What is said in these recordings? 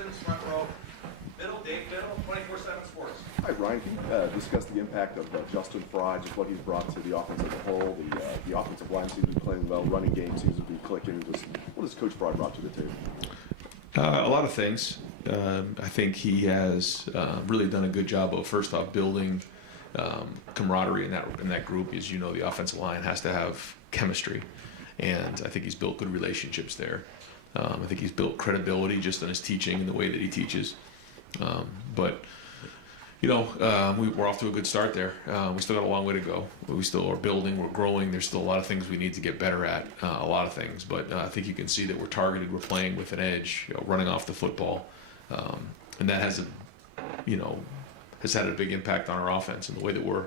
Citizens Front Row. Biddle, Dave Biddle, 24/7 Sports. Hi, Ryan. Can you discuss the impact of Justin Fry, just what he's brought to the offense as a whole? The offensive line seems to be playing well, running game seems to be clicking. Just what has Coach Fry brought to the table? A lot of things. I think he has really done a good job of, first off, building camaraderie in that group. As you know, the offensive line has to have chemistry, and I think he's built good relationships there. I think he's built credibility just in his teaching and the way that he teaches. But we're off to a good start there. We still got a long way to go. We still are building, we're growing. There's still a lot of things we need to get better at, a lot of things. But I think you can see that we're targeted, we're playing with an edge, running off the football. And that has had a big impact on our offense and the way that we're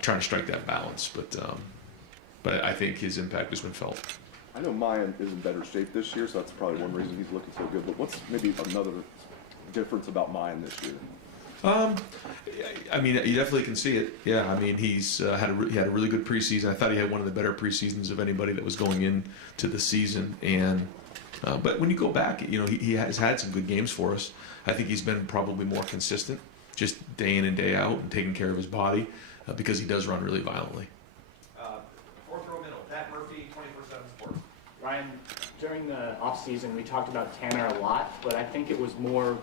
trying to strike that balance. But I think his impact has been felt. I know Mayan is in better shape this year, so that's probably one reason he's looking so good. But what's maybe another difference about Mayan this year? I mean, you definitely can see it. Yeah, I mean, he had a really good preseason. I thought he had one of the better preseasons of anybody that was going into the season. And but when you go back, he has had some good games for us. I think he's been probably more consistent, just day in and day out, and taking care of his body because he does run really violently. Fourth row middle, Pat Murphy, 24/7 Sports. Ryan, during the offseason, we talked about Tanner a lot, but I think it was more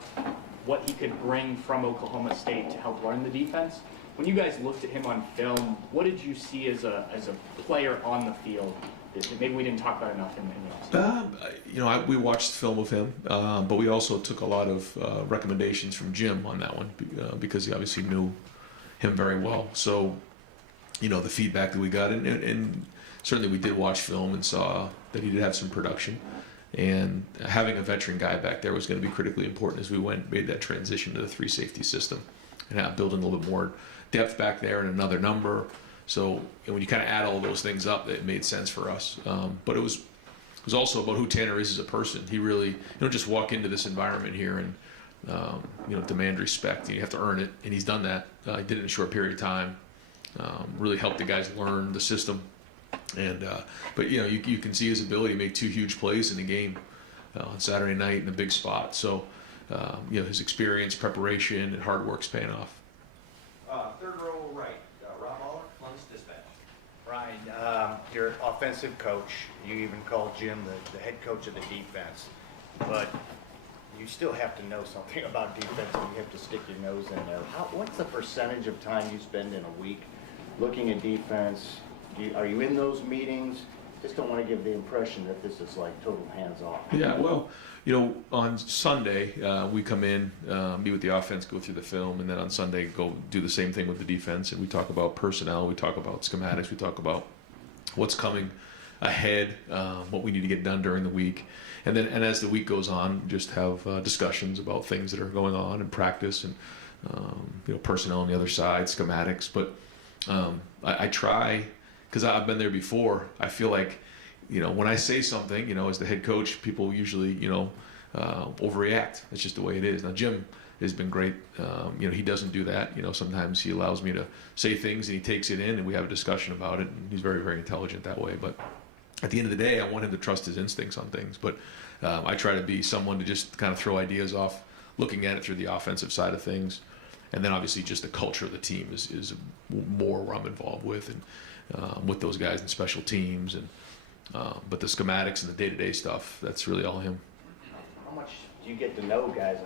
what he could bring from Oklahoma State to help learn the defense. When you guys looked at him on film, what did you see as a player on the field that maybe we didn't talk about enough in the offseason? We watched film of him, but we also took a lot of recommendations from Jim on that one because he obviously knew him very well. So, the feedback that we got, and certainly we did watch film and saw that he did have some production. And having a veteran guy back there was going to be critically important as we made that transition to the 3 safety system and building a little bit more depth back there and another number. So when you kind of add all those things up, it made sense for us. But it was also about who Tanner is as a person. He really, you don't just walk into this environment here and demand respect. You have to earn it, and he's done that. He did it in a short period of time. Really helped the guys learn the system. And but you can see his ability to make 2 huge plays in the game on Saturday night in a big spot. So his experience, preparation, and hard work's paying off. Third row right, Rob Aller, Columbus Dispatch. Ryan, you're offensive coach. You even call Jim the head coach of the defense, but you still have to know something about defense, and you have to stick your nose in there. What's the percentage of time you spend in a week looking at defense? Are you in those meetings? Just don't want to give the impression that this is like total hands-off. Yeah, well, on Sunday, we come in, meet with the offense, go through the film, and then on Sunday go do the same thing with the defense. And we talk about personnel, we talk about schematics, we talk about what's coming ahead, what we need to get done during the week. And as the week goes on, just have discussions about things that are going on in practice and personnel on the other side, schematics. But I try, because I've been there before, I feel like, when I say something, as the head coach, people usually, overreact. That's just the way it is. Now, Jim has been great. He doesn't do that. Sometimes he allows me to say things and he takes it in and we have a discussion about it. And he's very, very intelligent that way. But at the end of the day, I want him to trust his instincts on things. But I try to be someone to just kind of throw ideas off, looking at it through the offensive side of things. And then obviously just the culture of the team is more where I'm involved with, and with those guys in special teams, and but the schematics and the day-to-day stuff, that's really all him. How much do you get to know guys,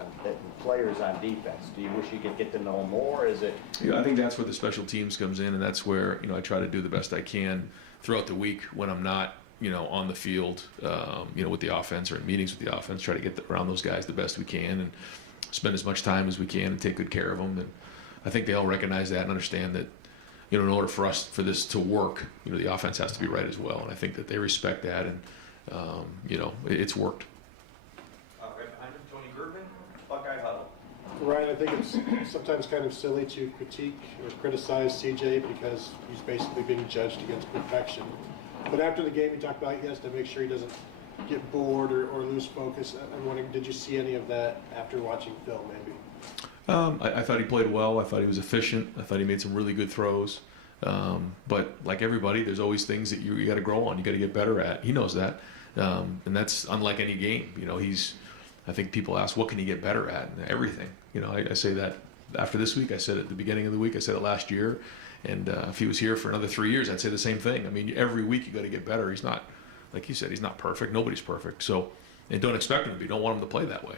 players on defense? Do you wish you could get to know them more? Is it? I think that's where the special teams comes in, and that's where I try to do the best I can throughout the week when I'm not on the field, with the offense or in meetings with the offense. Try to get around those guys the best we can and spend as much time as we can and take good care of them. And I think they all recognize that and understand that, in order for this to work, the offense has to be right as well. And I think that they respect that, and it's worked. Right behind him, Tony Gervin, Buckeye Huddle. Ryan, I think it's sometimes kind of silly to critique or criticize CJ because he's basically being judged against perfection. But after the game, he talked about he has to make sure he doesn't get bored or lose focus. I'm wondering, did you see any of that after watching film, maybe? I thought he played well. I thought he was efficient. I thought he made some really good throws. But like everybody, there's always things that you got to grow on. You got to get better at. He knows that, and that's unlike any game. He's I think people ask, what can he get better at? And everything. You know, I say that after this week. I said it at the beginning of the week. I said it last year. And if he was here for another 3 years, I'd say the same thing. I mean, every week you got to get better. He's not, like you said, he's not perfect. Nobody's perfect. So, and don't expect him to be. Don't want him to play that way.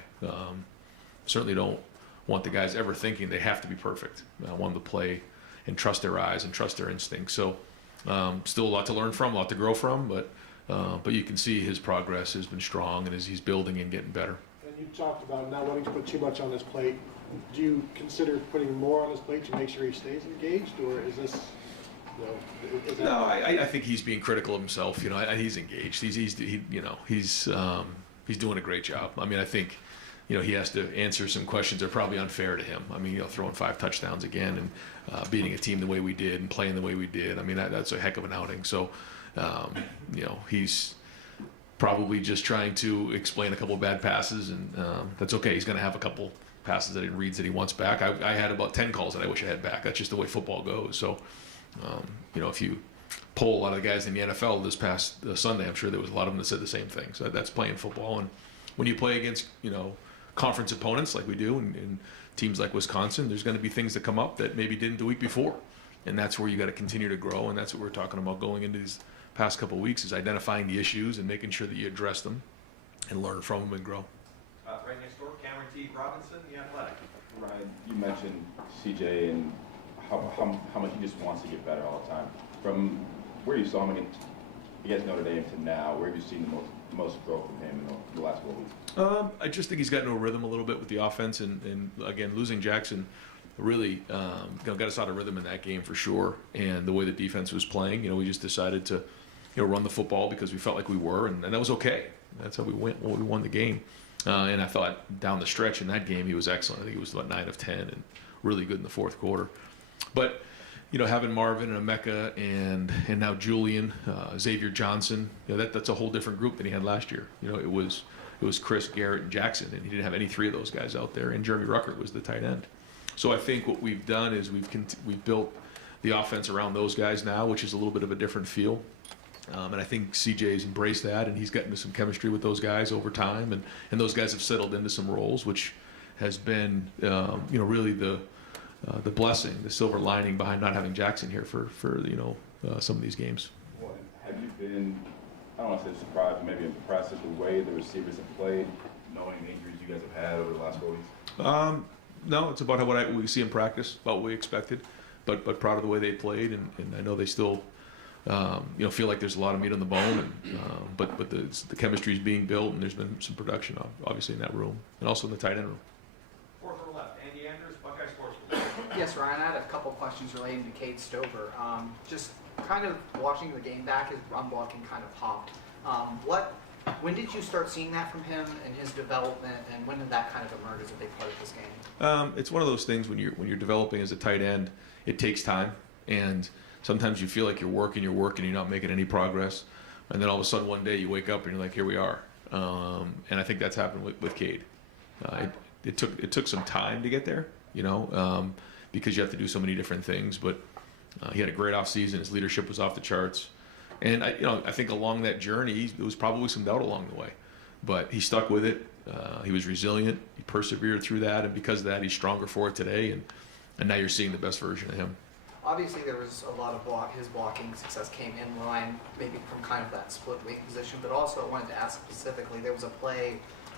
Certainly don't want the guys ever thinking they have to be perfect. I want them to play and trust their eyes and trust their instincts. So, still a lot to learn from, a lot to grow from, but you can see his progress has been strong, and as he's building and getting better. And you talked about not wanting to put too much on his plate. Do you consider putting more on his plate to make sure he stays engaged, or is this, you know, is that... No, I think he's being critical of himself. You know, he's engaged. He's doing a great job. I mean, I think, you know, he has to answer some questions that are probably unfair to him. I mean, you know, throwing 5 touchdowns again and beating a team the way we did and playing the way we did. I mean, that's a heck of an outing. So, you know, he's probably just trying to explain a couple of bad passes, and that's okay. He's going to have a couple passes that he reads that he wants back. I had about 10 calls that I wish I had back. That's just the way football goes. So, you know, if you poll a lot of the guys in the NFL this past Sunday, I'm sure there was a lot of them that said the same thing. So that's playing football. And when you play against, you know, conference opponents like we do and teams like Wisconsin, there's going to be things that come up that maybe didn't the week before. And that's where you got to continue to grow. And that's what we're talking about going into these past couple of weeks, is identifying the issues and making sure that you address them and learn from them and grow. Right next door, Cameron T. Robinson, The Athletic. Ryan, you mentioned CJ and how much he just wants to get better all the time. From where you saw him against Notre Dame to now, where have you seen the most growth from him in the last 4 weeks? I just think he's gotten a rhythm a little bit with the offense, and again, losing Jackson really got us out of rhythm in that game for sure. And the way the defense was playing, you know, we just decided to, you know, run the football because we felt like we were, and that was okay. That's how we won the game. And I thought down the stretch in that game he was excellent. I think he was about 9 of 10 and really good in the fourth quarter. But, you know, having Marvin and Emeka and now Julian, Xavier Johnson, you know, that's a whole different group than he had last year. You know, it was Chris, Garrett, and Jackson, and he didn't have any 3 of those guys out there. And Jeremy Ruckert was the tight end. So I think what we've done is we've built the offense around those guys now, which is a little bit of a different feel. And I think CJ's embraced that, and he's gotten into some chemistry with those guys over time, and those guys have settled into some roles, which has been, you know, really the blessing, the silver lining behind not having Jackson here for you know, some of these games. Well, have you been, I don't want to say surprised, but maybe impressed at the way the receivers have played, knowing the injuries you guys have had over the last 4 weeks? No, it's about what we see in practice, about what we expected, but proud of the way they played, and I know they still, you know, feel like there's a lot of meat on the bone, and but the chemistry is being built, and there's been some production obviously in that room, and also in the tight end room. Fourth row left, Andy Andrews, Buckeye Sports. Yes, Ryan, I had a couple questions relating to Cade Stover. Just kind of watching the game back, his run blocking kind of popped. When did you start seeing that from him and his development, and when did that kind of emerge as a big part of this game? It's one of those things when you're developing as a tight end, it takes time, and sometimes you feel like you're working, and you're not making any progress, and then all of a sudden one day you wake up and you're like, here we are. And I think that's happened with Cade. It took some time to get there, you know, because you have to do so many different things. But he had a great offseason. His leadership was off the charts, and I think along that journey there was probably some doubt along the way, but he stuck with it. He was resilient. He persevered through that, and because of that, he's stronger for it today. And now you're seeing the best version of him. Obviously, there was a lot of his blocking success came in line, maybe from kind of that split wing position, but also I wanted to ask specifically, there was a play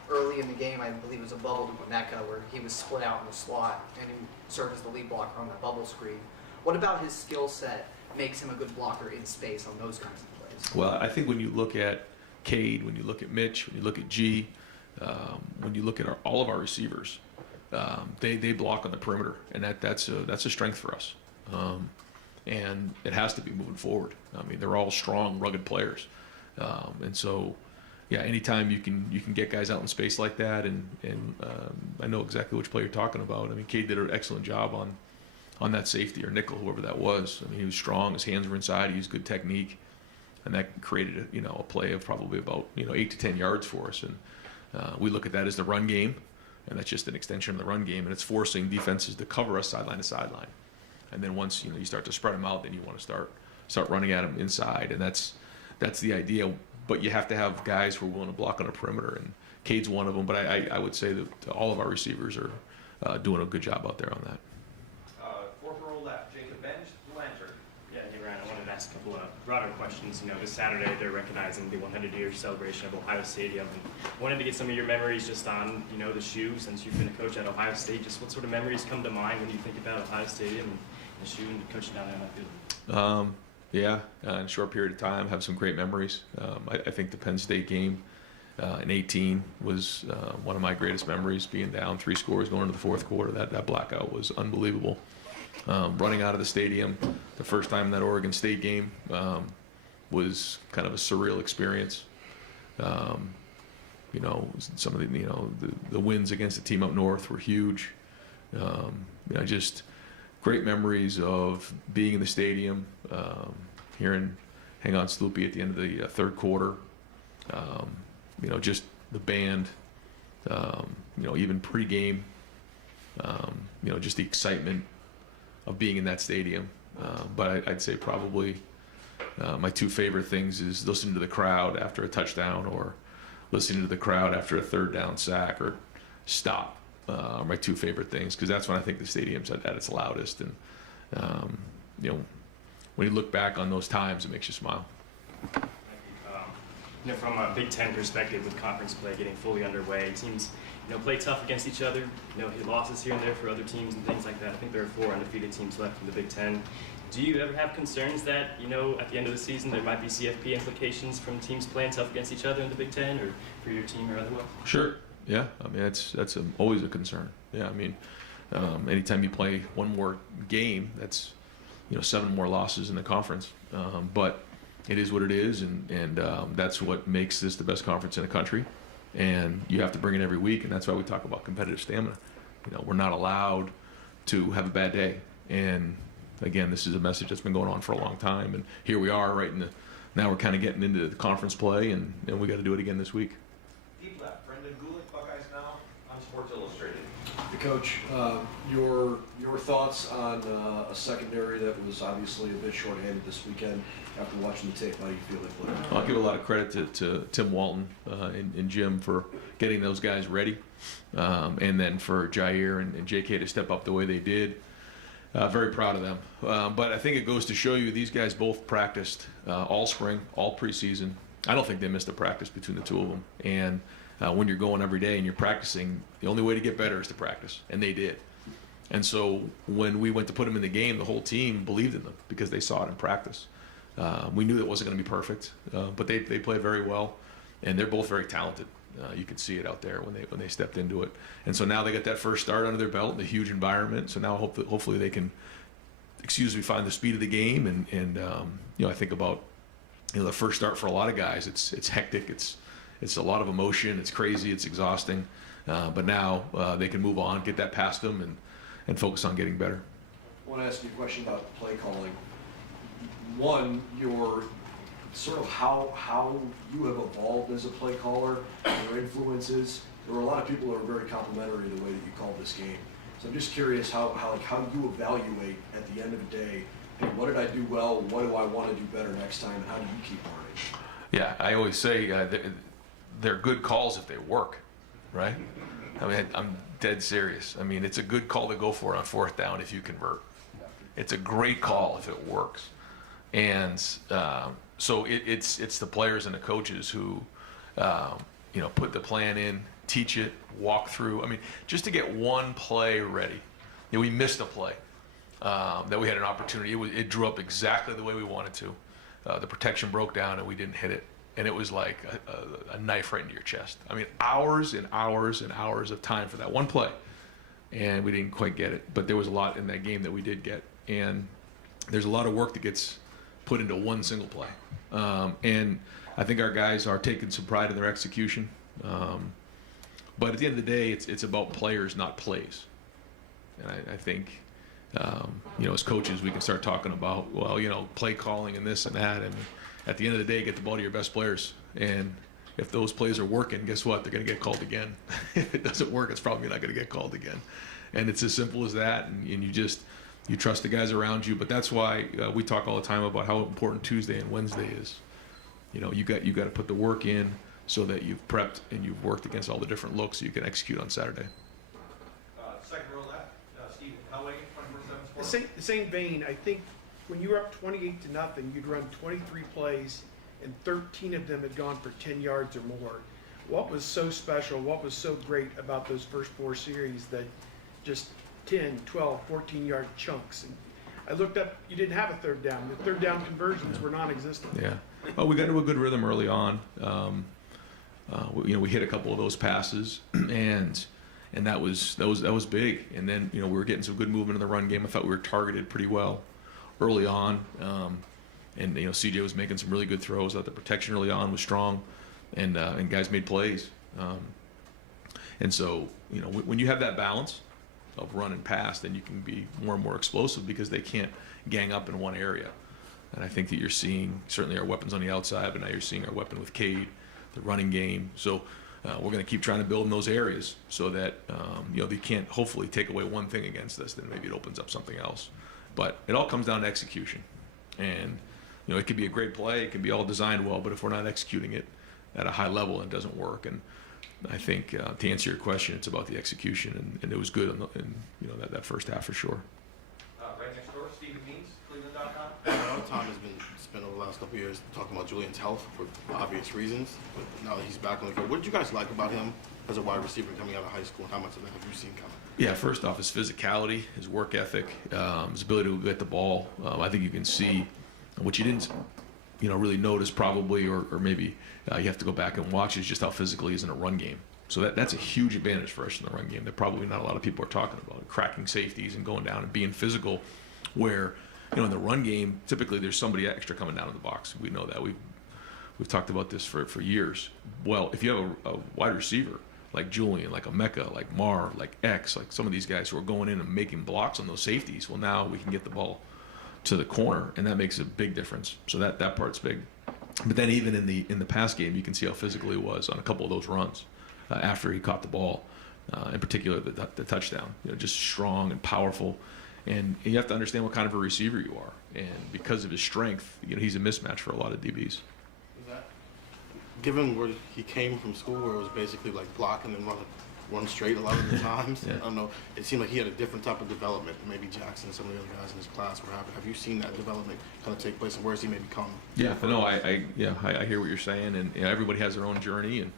early in the game, I believe it was a bubble to Emeka, where he was split out in the slot and he served as the lead blocker on that bubble screen. What about his skill set makes him a good blocker in space on those kinds of plays? Well, I think when you look at Cade, when you look at Mitch, when you look at G, when you look at all of our receivers, they block on the perimeter, and that's a strength for us. And it has to be moving forward. I mean, they're all strong, rugged players, and so, yeah. Anytime you can get guys out in space like that, and I know exactly which play you're talking about. I mean, Cade did an excellent job on that safety or nickel, whoever that was. I mean, he was strong. His hands were inside. He used good technique, and that created a play of probably about 8 to 10 yards for us. And we look at that as the run game, and that's just an extension of the run game, and it's forcing defenses to cover us sideline to sideline. And then once you start to spread them out, then you want to start running at them inside, and that's the idea. but you have to have guys who are willing to block on a perimeter, and Cade's one of them. But I would say that all of our receivers are doing a good job out there on that. Fourth row left, Jacob Bench, Blanchard. Yeah, hey Ryan, I wanted to ask a couple of broader questions. This Saturday they're recognizing the 100-year celebration of Ohio Stadium. And wanted to get some of your memories just on, the shoe, since you've been a coach at Ohio State. Just what sort of memories come to mind when you think about Ohio Stadium and the shoe and coaching down there on that field? In a short period of time, have some great memories. I think the Penn State game in 18 was one of my greatest memories, being down 3 scores going into the fourth quarter. That blackout was unbelievable. Running out of the stadium the first time in that Oregon State game was kind of a surreal experience. Some of the wins against the team up north were huge. Just great memories of being in the stadium, hearing Hang On Sloopy at the end of the third quarter. Just the band, even pregame, just the excitement of being in that stadium. But I'd say probably my 2 favorite things is listening to the crowd after a touchdown, or listening to the crowd after a third down sack or stop. Are my 2 favorite things, because that's when I think the stadium's at its loudest. And when you look back on those times, it makes you smile. From a Big Ten perspective, with conference play getting fully underway, teams play tough against each other. Hit losses here and there for other teams and things like that. I think there are 4 undefeated teams left in the Big Ten. Do you ever have concerns that at the end of the season there might be CFP implications from teams playing tough against each other in the Big Ten, or for your team or otherwise? Sure. Yeah. I mean, that's always a concern. Yeah. I mean, anytime you play one more game, that's 7 more losses in the conference. But it is what it is, and that's what makes this the best conference in the country. And you have to bring it every week, and that's why we talk about competitive stamina. We're not allowed to have a bad day. And again, this is a message that's been going on for a long time, and here we are now we're kind of getting into the conference play, and we got to do it again this week. Deep left, Brendan Gulick, Buckeyes Now, on Sports Illustrated. Coach, your thoughts on a secondary that was obviously a bit shorthanded this weekend. After watching the tape, how do you feel they played? I'll give a lot of credit to Tim Walton and Jim for getting those guys ready, and then for Jair and JK to step up the way they did. Very proud of them. But I think it goes to show you these guys both practiced all spring, all preseason. I don't think they missed a practice between the 2 of them. And when you're going every day and you're practicing, the only way to get better is to practice, and they did. And so when we went to put them in the game, the whole team believed in them because they saw it in practice. We knew it wasn't going to be perfect, but they played very well, and they're both very talented. You could see it out there when they stepped into it. And so now they got that first start under their belt in a huge environment. So now hopefully they can, find the speed of the game. And I think about the first start for a lot of guys. It's hectic. It's a lot of emotion. It's crazy. It's exhausting. But now they can move on, get that past them, and focus on getting better. I want to ask you a question about play calling. One, your sort of how you have evolved as a play caller, your influences. There were a lot of people who are very complimentary of the way that you called this game. So I'm just curious how you evaluate at the end of the day, hey, what did I do well? What do I want to do better next time? And how do you keep learning? Yeah, I always say they're good calls if they work, right? I mean, I'm dead serious. I mean, it's a good call to go for on 4th down if you convert. It's a great call if it works. And so it's the players and the coaches who, put the plan in, teach it, walk through. I mean, just to get one play ready. We missed a play that we had an opportunity. It drew up exactly the way we wanted to. The protection broke down and we didn't hit it. And it was like a knife right into your chest. I mean, hours and hours and hours of time for that one play. And we didn't quite get it. But there was a lot in that game that we did get. And there's a lot of work that gets put into one single play. And I think our guys are taking some pride in their execution. But at the end of the day, it's about players, not plays. And I think, as coaches, we can start talking about, play calling and this and that. And at the end of the day, get the ball to your best players. And if those plays are working, guess what? They're going to get called again. If it doesn't work, it's probably not going to get called again. And it's as simple as that. And you trust the guys around you. But that's why we talk all the time about how important Tuesday and Wednesday is. you got to put the work in so that you've prepped and you've worked against all the different looks so you can execute on Saturday. Second row left, Stephen Hellway, 24/7 The Sports. same vein, I think when you were up 28-0, you'd run 23 plays and 13 of them had gone for 10 yards or more. What was so special, what was so great about those first 4 series that just 10, 12, 14-yard chunks? And I looked up, you didn't have a third down. The third down conversions were non-existent. Yeah. Oh, we got into a good rhythm early on. We hit a couple of those passes, and that was big. And then we were getting some good movement in the run game. I thought we were targeted pretty well early on, and CJ was making some really good throws. I thought the protection early on was strong, and guys made plays. And so when you have that balance of run and pass, then you can be more and more explosive because they can't gang up in one area. And I think that you're seeing certainly our weapons on the outside, but now you're seeing our weapon with Cade, the running game. So we're going to keep trying to build in those areas so that they can't hopefully take away one thing against us. Then maybe it opens up something else. But it all comes down to execution. And it could be a great play, it can be all designed well, but if we're not executing it at a high level, it doesn't work. And I think to answer your question, it's about the execution, and it was good in that first half for sure. Right next door, Stephen Means, Cleveland.com. A lot of time has been spent over the last couple of years talking about Julian's health for obvious reasons. But now that he's back on the field, what did you guys like about him as a wide receiver coming out of high school, and how much of that have you seen coming? Yeah, first off, his physicality, his work ethic, his ability to get the ball. I think you can see what you didn't, really notice probably, or maybe you have to go back and watch is just how physical he is in a run game. So that's a huge advantage for us in the run game that probably not a lot of people are talking about. Cracking safeties and going down and being physical, where in the run game typically there's somebody extra coming down in the box. We know that. We've talked about this for years. Well, if you have a wide receiver like Julian, like a Mecca, like Mar, like X, like some of these guys who are going in and making blocks on those safeties, well, now we can get the ball to the corner, and that makes a big difference. So that part's big. But then even in the pass game, you can see how physical he was on a couple of those runs after he caught the ball, in particular the touchdown. Just strong and powerful. And you have to understand what kind of a receiver you are. And because of his strength, he's a mismatch for a lot of DBs. Given where he came from school, where it was basically like blocking and run straight a lot of the times, Yeah. I don't know, it seemed like he had a different type of development than maybe Jackson and some of the other guys in his class were having. Have you seen that development kind of take place, and where has he maybe come? Yeah, no, I hear what you're saying, and everybody has their own journey, and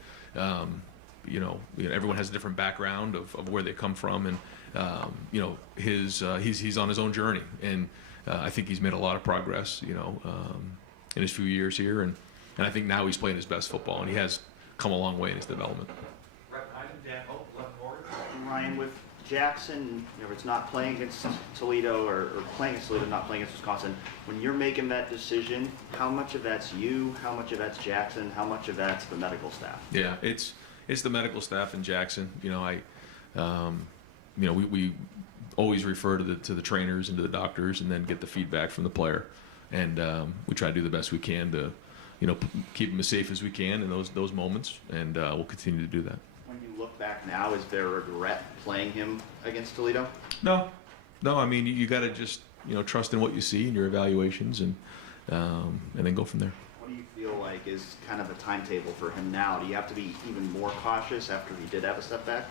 everyone has a different background of where they come from, and he's on his own journey, and I think he's made a lot of progress, in his few years here, and I think now he's playing his best football, and he has come a long way in his development. Right behind him, Dan Hope, left forward. Ryan, with Jackson, it's not playing against Toledo or playing against Toledo, not playing against Wisconsin. When you're making that decision, how much of that's you? How much of that's Jackson? How much of that's the medical staff? Yeah, it's the medical staff in Jackson. We always refer to the trainers and to the doctors, and then get the feedback from the player, and we try to do the best we can to keep him as safe as we can in those moments, and we'll continue to do that. When you look back now, is there regret playing him against Toledo? No. I mean, you got to just trust in what you see in your evaluations, and then go from there. What do you feel like is kind of the timetable for him now? Do you have to be even more cautious after he did have a setback?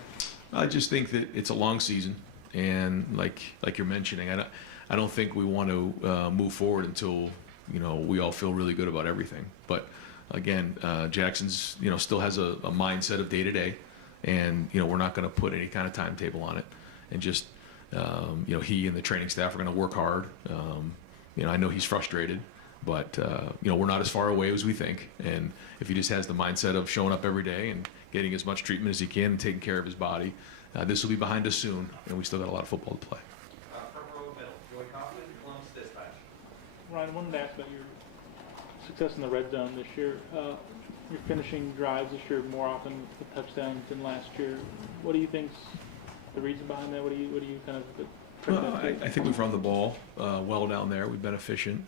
I just think that it's a long season, and like you're mentioning, I don't think we want to move forward until we all feel really good about everything. But again, Jackson's still has a mindset of day to day, and we're not going to put any kind of timetable on it, and just he and the training staff are going to work hard. I know he's frustrated, but we're not as far away as we think, and if he just has the mindset of showing up every day and getting as much treatment as he can and taking care of his body, this will be behind us soon, and we still got a lot of football to play. Front row middle, Joey Kaufman, Columbus Dispatch. Ryan, I wanted to ask about your success in the red zone this year. You're finishing drives this year more often with touchdowns than last year. What do you think's the reason behind that? What do you kind of Well, I think we've run the ball well down there. We've been efficient,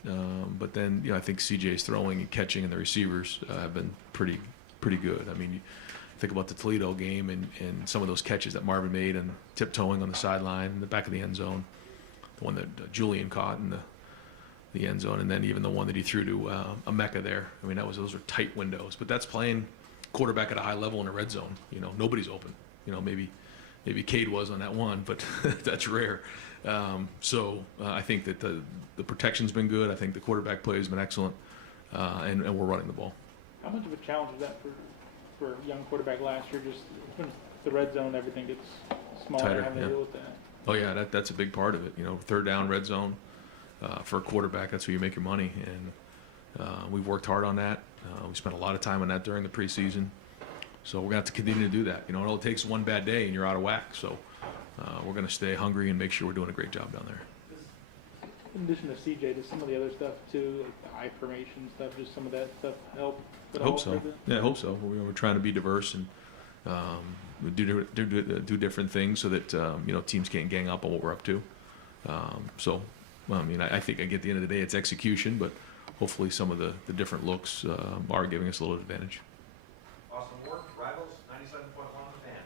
but then I think CJ's throwing and catching and the receivers have been pretty good. I mean, you think about the Toledo game and some of those catches that Marvin made and tiptoeing on the sideline in the back of the end zone, the one that Julian caught in the end zone, and then even the one that he threw to Emeka there. I mean, those were tight windows. But that's playing quarterback at a high level in a red zone. Nobody's open. Maybe Cade was on that one, but that's rare. I think that the protection's been good. I think the quarterback play has been excellent, and we're running the ball. How much of a challenge is that for a young quarterback last year? Just when the red zone, everything gets smaller, Tighter, having yeah. to deal with that. Oh yeah, that's a big part of it. Third down, red zone, for a quarterback, that's where you make your money, and we've worked hard on that. We spent a lot of time on that during the preseason, so we're gonna have to continue to do that. It only takes one bad day and you're out of whack. So we're gonna stay hungry and make sure we're doing a great job down there. In addition to CJ, does some of the other stuff too, like the eye formation stuff, just some of that stuff help? I hope so. Yeah, I hope so. We're trying to be diverse and do different things so that teams can't gang up on what we're up to. I think at the end of the day, it's execution, but hopefully some of the different looks are giving us a little advantage. Austin Ward, Rivals, 97.1 The Fan.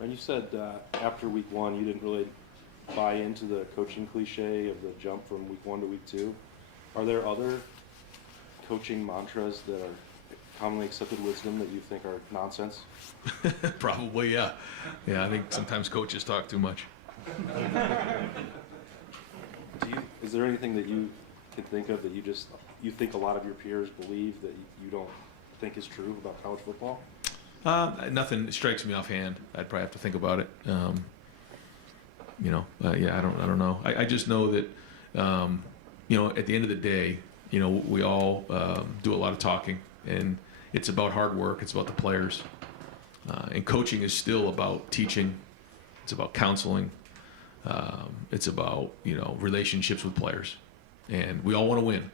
And you said after week one, you didn't really buy into the coaching cliche of the jump from week one to week two. Are there other coaching mantras that are commonly accepted wisdom that you think are nonsense? Probably, yeah. Yeah, I think sometimes coaches talk too much. Is there anything that you can think of that you think a lot of your peers believe that you don't think is true about college football? Nothing strikes me offhand. I'd probably have to think about it. I don't know. I just know that, at the end of the day, we all do a lot of talking, and it's about hard work. It's about the players. And coaching is still about teaching. It's about counseling. It's about, relationships with players. And we all want to win,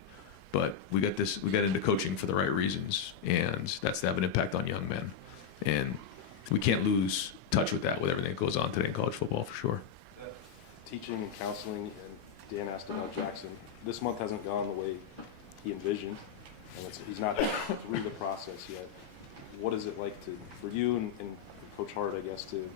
but we got into coaching for the right reasons, and that's to have an impact on young men. And we can't lose touch with that with everything that goes on today in college football, for sure. Teaching and counseling, and Dan asked about Jackson. This month hasn't gone the way he envisioned, and he's not through the process yet. What is it like for you and Coach Hart, I guess, to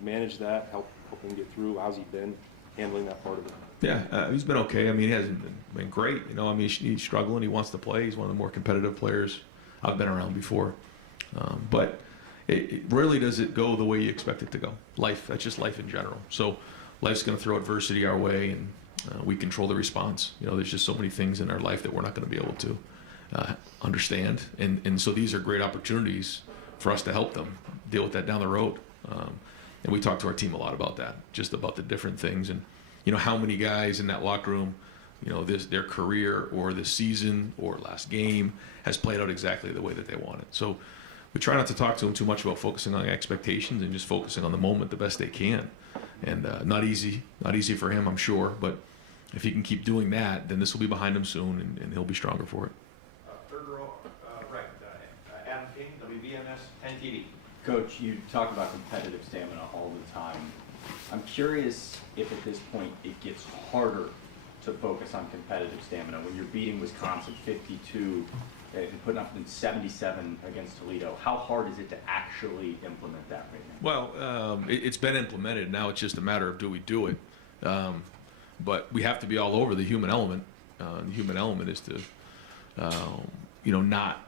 manage that, help him get through? How's he been handling that part of it? Yeah, he's been okay. He hasn't been great. He's struggling. He wants to play. He's one of the more competitive players I've been around before. But it rarely does it go the way you expect it to go. That's just life in general. So life's going to throw adversity our way, and we control the response. There's just so many things in our life that we're not going to be able to understand. And so these are great opportunities for us to help them deal with that down the road. And we talk to our team a lot about that, just about the different things. And, how many guys in that locker room, their career or this season or last game has played out exactly the way that they want it. So we try not to talk to them too much about focusing on expectations and just focusing on the moment the best they can. And not easy for him, I'm sure. But if he can keep doing that, then this will be behind him soon, and he'll be stronger for it. Third row, right, Adam King, WBMS 10 TV. Coach, you talk about competitive stamina all the time. I'm curious if at this point it gets harder to focus on competitive stamina when you're beating Wisconsin 52 and putting up in 77 against Toledo. How hard is it to actually implement that right now? Well, it's been implemented. Now it's just a matter of do we do it. But we have to be all over the human element. The human element is to, not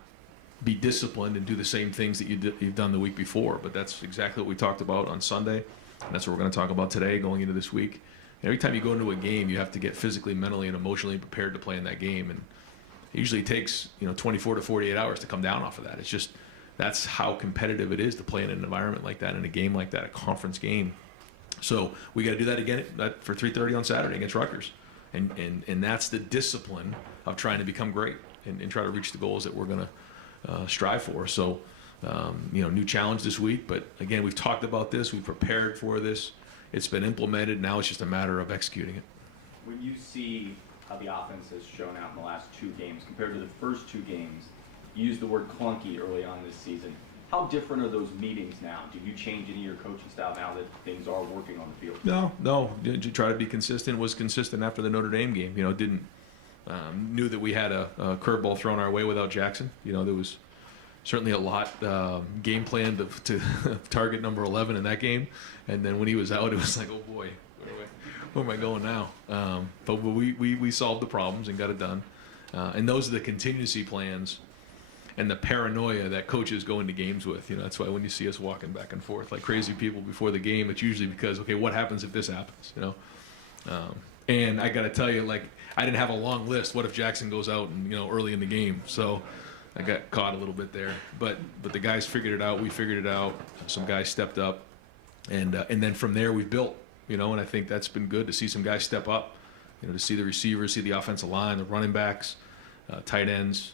be disciplined and do the same things that you've done the week before. But that's exactly what we talked about on Sunday, and that's what we're going to talk about today going into this week. And every time you go into a game, you have to get physically, mentally, and emotionally prepared to play in that game. And it usually takes 24 to 48 hours to come down off of that. It's just that's how competitive it is to play in an environment like that, in a game like that, a conference game. So we got to do that again for 3:30 on Saturday against Rutgers, and that's the discipline of trying to become great and try to reach the goals that we're going to strive for. So new challenge this week, but again, we've talked about this, we've prepared for this, it's been implemented. Now it's just a matter of executing it. When you see how the offense has shown out in the last two games compared to the first two games, you used the word clunky early on this season. How different are those meetings now? Do you change any of your coaching style now that things are working on the field? No. You try to be consistent. Was consistent after the Notre Dame game. Knew that we had a curveball thrown our way without Jackson. There was certainly a lot game plan to target number 11 in that game. And then when he was out, it was like, oh boy, where am I going now? But we solved the problems and got it done. And those are the contingency plans and the paranoia that coaches go into games with. You know, that's why when you see us walking back and forth like crazy people before the game, it's usually because, okay, what happens if this happens? You know, and I got to tell you, like, I didn't have a long list. What if Jackson goes out and, you know, early in the game? So I got caught a little bit there. But the guys figured it out. We figured it out. Some guys stepped up, and then from there we built. You know, and I think that's been good to see some guys step up. You know, to see the receivers, see the offensive line, the running backs, tight ends.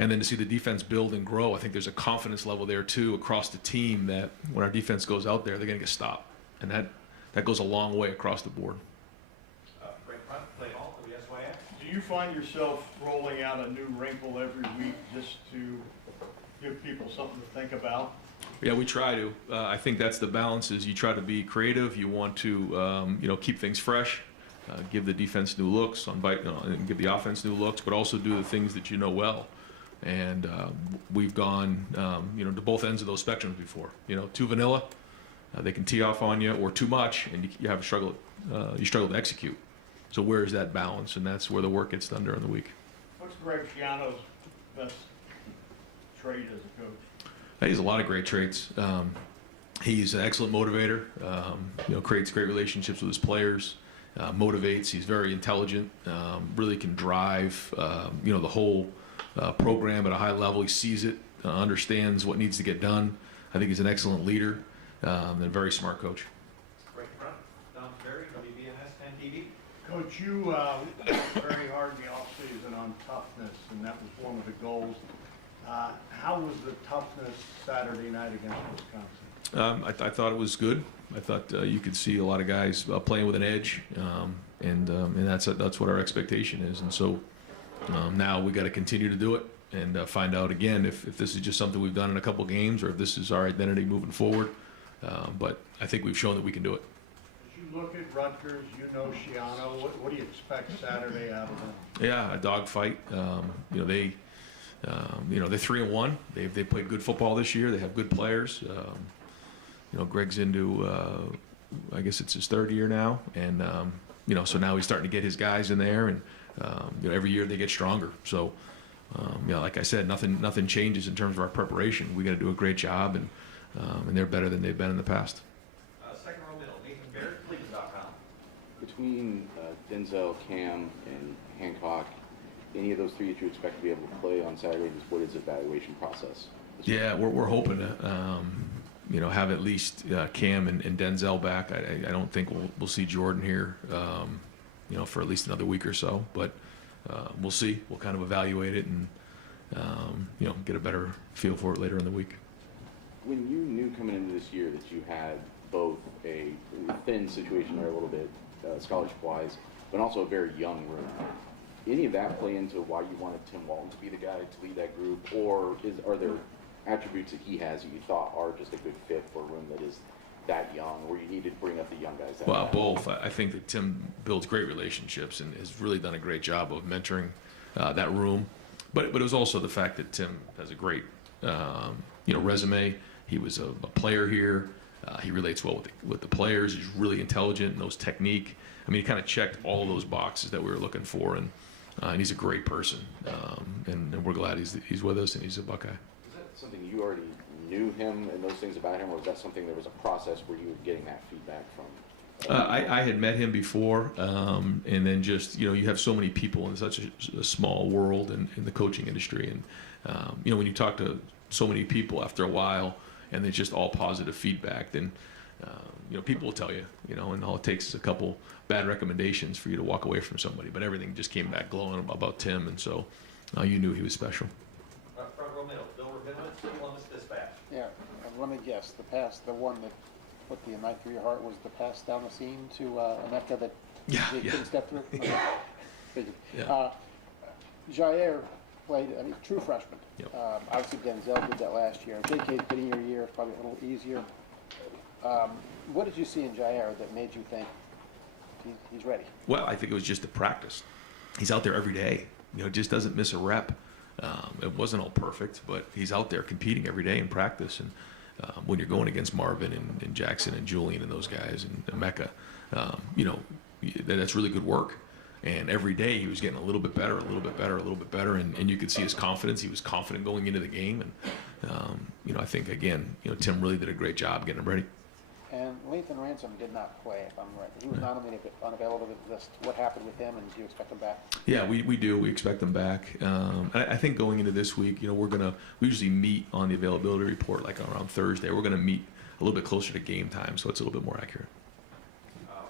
And then to see the defense build and grow, I think there's a confidence level there too across the team that when our defense goes out there, they're going to get stopped, and that goes a long way across the board. Great punt, play all for the SYF. Do you find yourself rolling out a new wrinkle every week just to give people something to think about? Yeah, we try to. I think that's the balance. Is you try to be creative. You want to keep things fresh, give the defense new looks, and give the offense new looks, but also do the things that you know well. And we've gone, to both ends of those spectrums before. You know, too vanilla, they can tee off on you, or too much, and you have a struggle. You struggle to execute. So where is that balance? And that's where the work gets done during the week. What's Greg Schiano's best trait as a coach? He has a lot of great traits. He's an excellent motivator. Creates great relationships with his players. Motivates. He's very intelligent. Really can drive. The whole program at a high level. He sees it, understands what needs to get done. I think he's an excellent leader and a very smart coach. Great front. Don Ferry, WBNS 10 TV. Coach, you worked very hard in the offseason on toughness, and that was one of the goals. How was the toughness Saturday night against Wisconsin? I thought it was good. I thought you could see a lot of guys playing with an edge, and that's what our expectation is. And so now we got to continue to do it and find out again if this is just something we've done in a couple games or if this is our identity moving forward. But I think we've shown that we can do it. As you look at Rutgers, you know Schiano. What do you expect Saturday out of them? Yeah, a dogfight. They're 3-1. They've played good football this year. They have good players. Greg's into I guess it's his third year now, and so now he's starting to get his guys in there, and every year they get stronger. So like I said, nothing changes in terms of our preparation. We got to do a great job, and they're better than they've been in the past. Second row middle, Nathan Barrett, Cleveland.com. Between Denzel, Cam, and Hancock, any of those three that you expect to be able to play on Saturday, just what is the evaluation process? Yeah, we're hoping to have at least Cam and Denzel back. I don't think we'll see Jordan here, for at least another week or so. But we'll see. We'll kind of evaluate it and get a better feel for it later in the week. When you knew coming into this year that you had both a thin situation there a little bit, scholarship-wise, but also a very young room, any of that play into why you wanted Tim Walton to be the guy to lead that group, or are there attributes that he has that you thought are just a good fit for a room that is that young, where you need to bring up the young guys? Well, both. I think that Tim builds great relationships and has really done a great job of mentoring that room. But it was also the fact that Tim has a great resume. He was a player here. He relates well with the players. He's really intelligent and knows technique. I mean, he kind of checked all of those boxes that we were looking for, and he's a great person. And we're glad he's with us and he's a Buckeye. Is that something you already knew him and those things about him, or was that something there was a process where you were getting that feedback from? I had met him before, and then just, you have so many people in such a small world in the coaching industry. And, when you talk to so many people after a while and it's just all positive feedback, then, people will tell you, and all it takes is a couple bad recommendations for you to walk away from somebody. But everything just came back glowing about Tim, and so you knew he was special. Front row middle, Bill Rabinowitz, Columbus Dispatch. Yeah, and let me guess, the one that put the knife through your heart was the pass down the seam to Emeka that you couldn't step through? Yeah. Jair played, true freshman. Yep. Obviously Denzel did that last year. JK's been in your year, it's probably a little easier. What did you see in Jair that made you think he's ready? Well, I think it was just the practice. He's out there every day. Just doesn't miss a rep. It wasn't all perfect, but he's out there competing every day in practice. And when you're going against Marvin and Jackson and Julian and those guys and Emeka, that's really good work. And every day he was getting a little bit better, a little bit better, a little bit better, and you could see his confidence. He was confident going into the game, and I think again, Tim really did a great job getting him ready. And Lathan Ransom did not play, if I'm right. He was not unavailable. Just what happened with him, and do you expect him back? Yeah, we do. We expect them back. I think going into this week, we usually meet on the availability report like around Thursday. We're gonna meet a little bit closer to game time, so it's a little bit more accurate.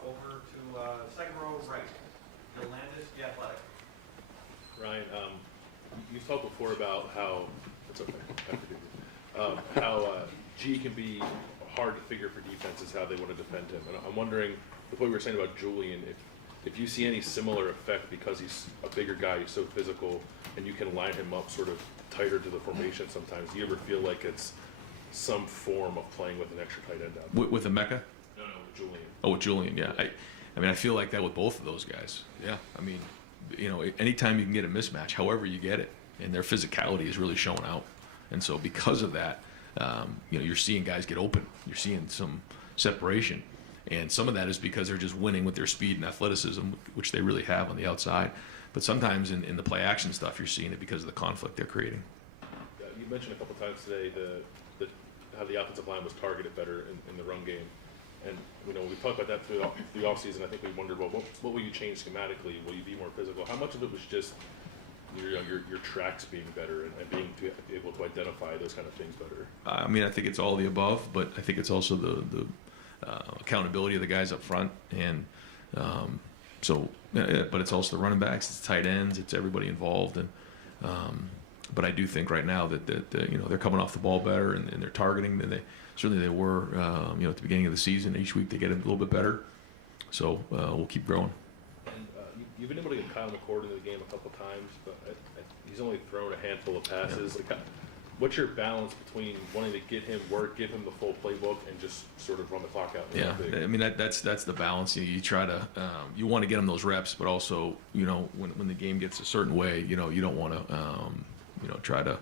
Over to second row right, Bill Landis, The Athletic. Ryan, you talked before about how it's okay. I forgive you. How G can be hard to figure for defenses how they want to defend him, and I'm wondering with what we were saying about Julian, if you see any similar effect because he's a bigger guy, he's so physical, and you can line him up sort of tighter to the formation sometimes. Do you ever feel like it's some form of playing with an extra tight end out there? With Emeka? No, with Julian. Oh, with Julian, yeah. I feel like that with both of those guys. Yeah, anytime you can get a mismatch, however you get it, and their physicality is really showing out. And so because of that, you're seeing guys get open. You're seeing some separation. And some of that is because they're just winning with their speed and athleticism, which they really have on the outside. But sometimes in the play action stuff, you're seeing it because of the conflict they're creating. You mentioned a couple times today how the offensive line was targeted better in the run game. And we talked about that through the offseason. I think we wondered, well, what will you change schematically? Will you be more physical? How much of it was just your tracks being better and being able to identify those kind of things better? I think it's all the above, but I think it's also the accountability of the guys up front, and but it's also the running backs, it's tight ends, it's everybody involved, and but I do think right now that they're coming off the ball better and they're targeting than they were at the beginning of the season. Each week they get a little bit better, so we'll keep growing. And you've been able to get Kyle McCord into the game a couple times, but he's only thrown a handful of passes. Yeah. What's your balance between wanting to get him work, give him the full playbook, and just sort of run the clock out? Yeah, that's the balance. You try to you want to get him those reps, but also when the game gets a certain way, you don't want to try to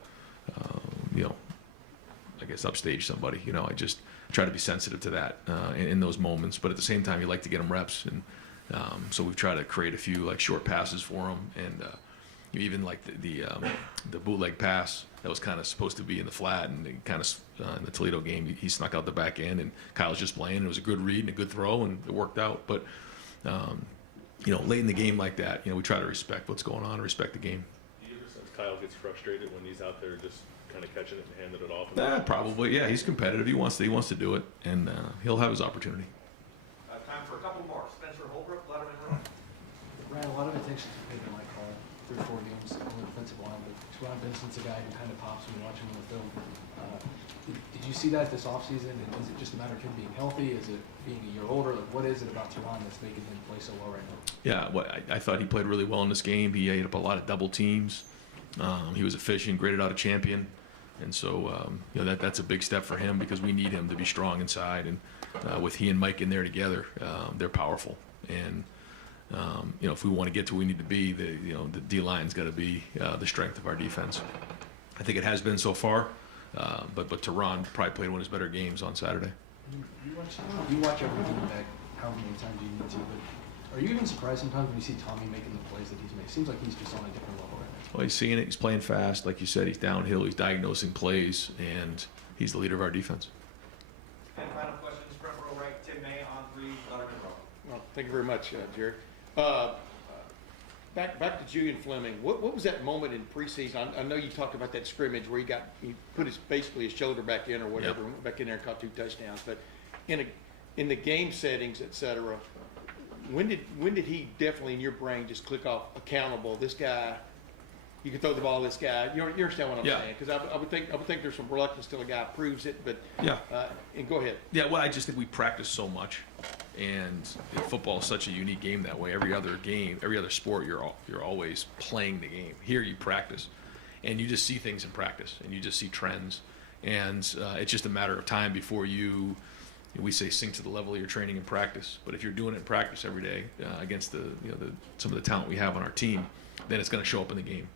I guess upstage somebody. I just try to be sensitive to that in those moments. But at the same time, you like to get them reps, and so we've tried to create a few short passes for them, and even the bootleg pass that was kind of supposed to be in the flat, and kind of in the Toledo game, he snuck out the back end, and Kyle's just playing. It was a good read and a good throw, and it worked out. But late in the game like that, we try to respect what's going on, respect the game. Do you ever sense Kyle gets frustrated when he's out there just kind of catching it and handing it off? Probably, yeah. He's competitive. He wants to do it, and he'll have his opportunity. Time for a couple more. Spencer Holbrook, Letterman Row. Ryan, a lot of it takes maybe like 3 or 4 games on the defensive line, but Teron Vincent's a guy who kind of pops when you watch him on the film. Did you see that this offseason? And is it just a matter of him being healthy? Is it being a year older? What is it about Teron that's making him play so well right now? Yeah, I thought he played really well in this game. He ate up a lot of double teams. He was efficient, graded out a champion. And so, that's a big step for him because we need him to be strong inside. And with he and Mike in there together, they're powerful. And if we want to get to where we need to be, the D-line's got to be the strength of our defense. I think it has been so far, but Teron probably played one of his better games on Saturday. You watch every game back however many times you need to, but are you even surprised sometimes when you see Tommy making the plays that he's made? It seems like he's just on a different level right now. Well, he's seeing it. He's playing fast. Like you said, he's downhill. He's diagnosing plays, and he's the leader of our defense. And final questions, front row right, Tim May on 3, Letterman Row. Well, thank you very much, Jair. Back to Julian Fleming. What was that moment in preseason? I know you talked about that scrimmage where he put basically his shoulder back in or whatever, went back in there and caught 2 touchdowns. But in the game settings, et cetera, when did he definitely in your brain just click off accountable? This guy, you can throw the ball to this guy. You understand what I'm saying? Because I would think there's some reluctance till a guy proves it. But and go ahead. Yeah, well, I just think we practice so much, and football is such a unique game that way. Every other game, every other sport, you're always playing the game. Here, you practice, and you just see things in practice, and you just see trends, and it's just a matter of time before we say sink to the level of your training in practice. But if you're doing it in practice every day against some of the talent we have on our team, then it's going to show up in the game.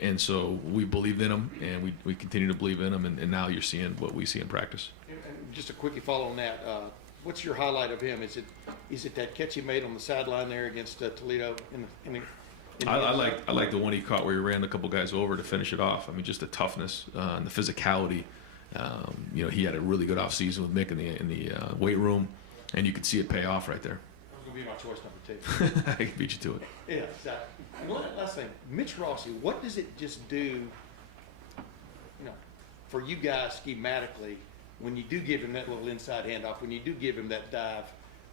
And so we believed in him, and we continue to believe in him, and now you're seeing what we see in practice. And just a quickie follow on that. what's your highlight of him? Is it that catch he made on the sideline there against Toledo in the I like the one he caught where he ran a couple guys over to finish it off. I mean, just the toughness and the physicality. You know, he had a really good offseason with Mick in the weight room, and you could see it pay off right there. That was going to be my choice number 2. I can beat you to it. Yeah, exactly. And last thing, Mitch Rossi, what does it just do, you know, for you guys schematically when you do give him that little inside handoff, when you do give him that dive,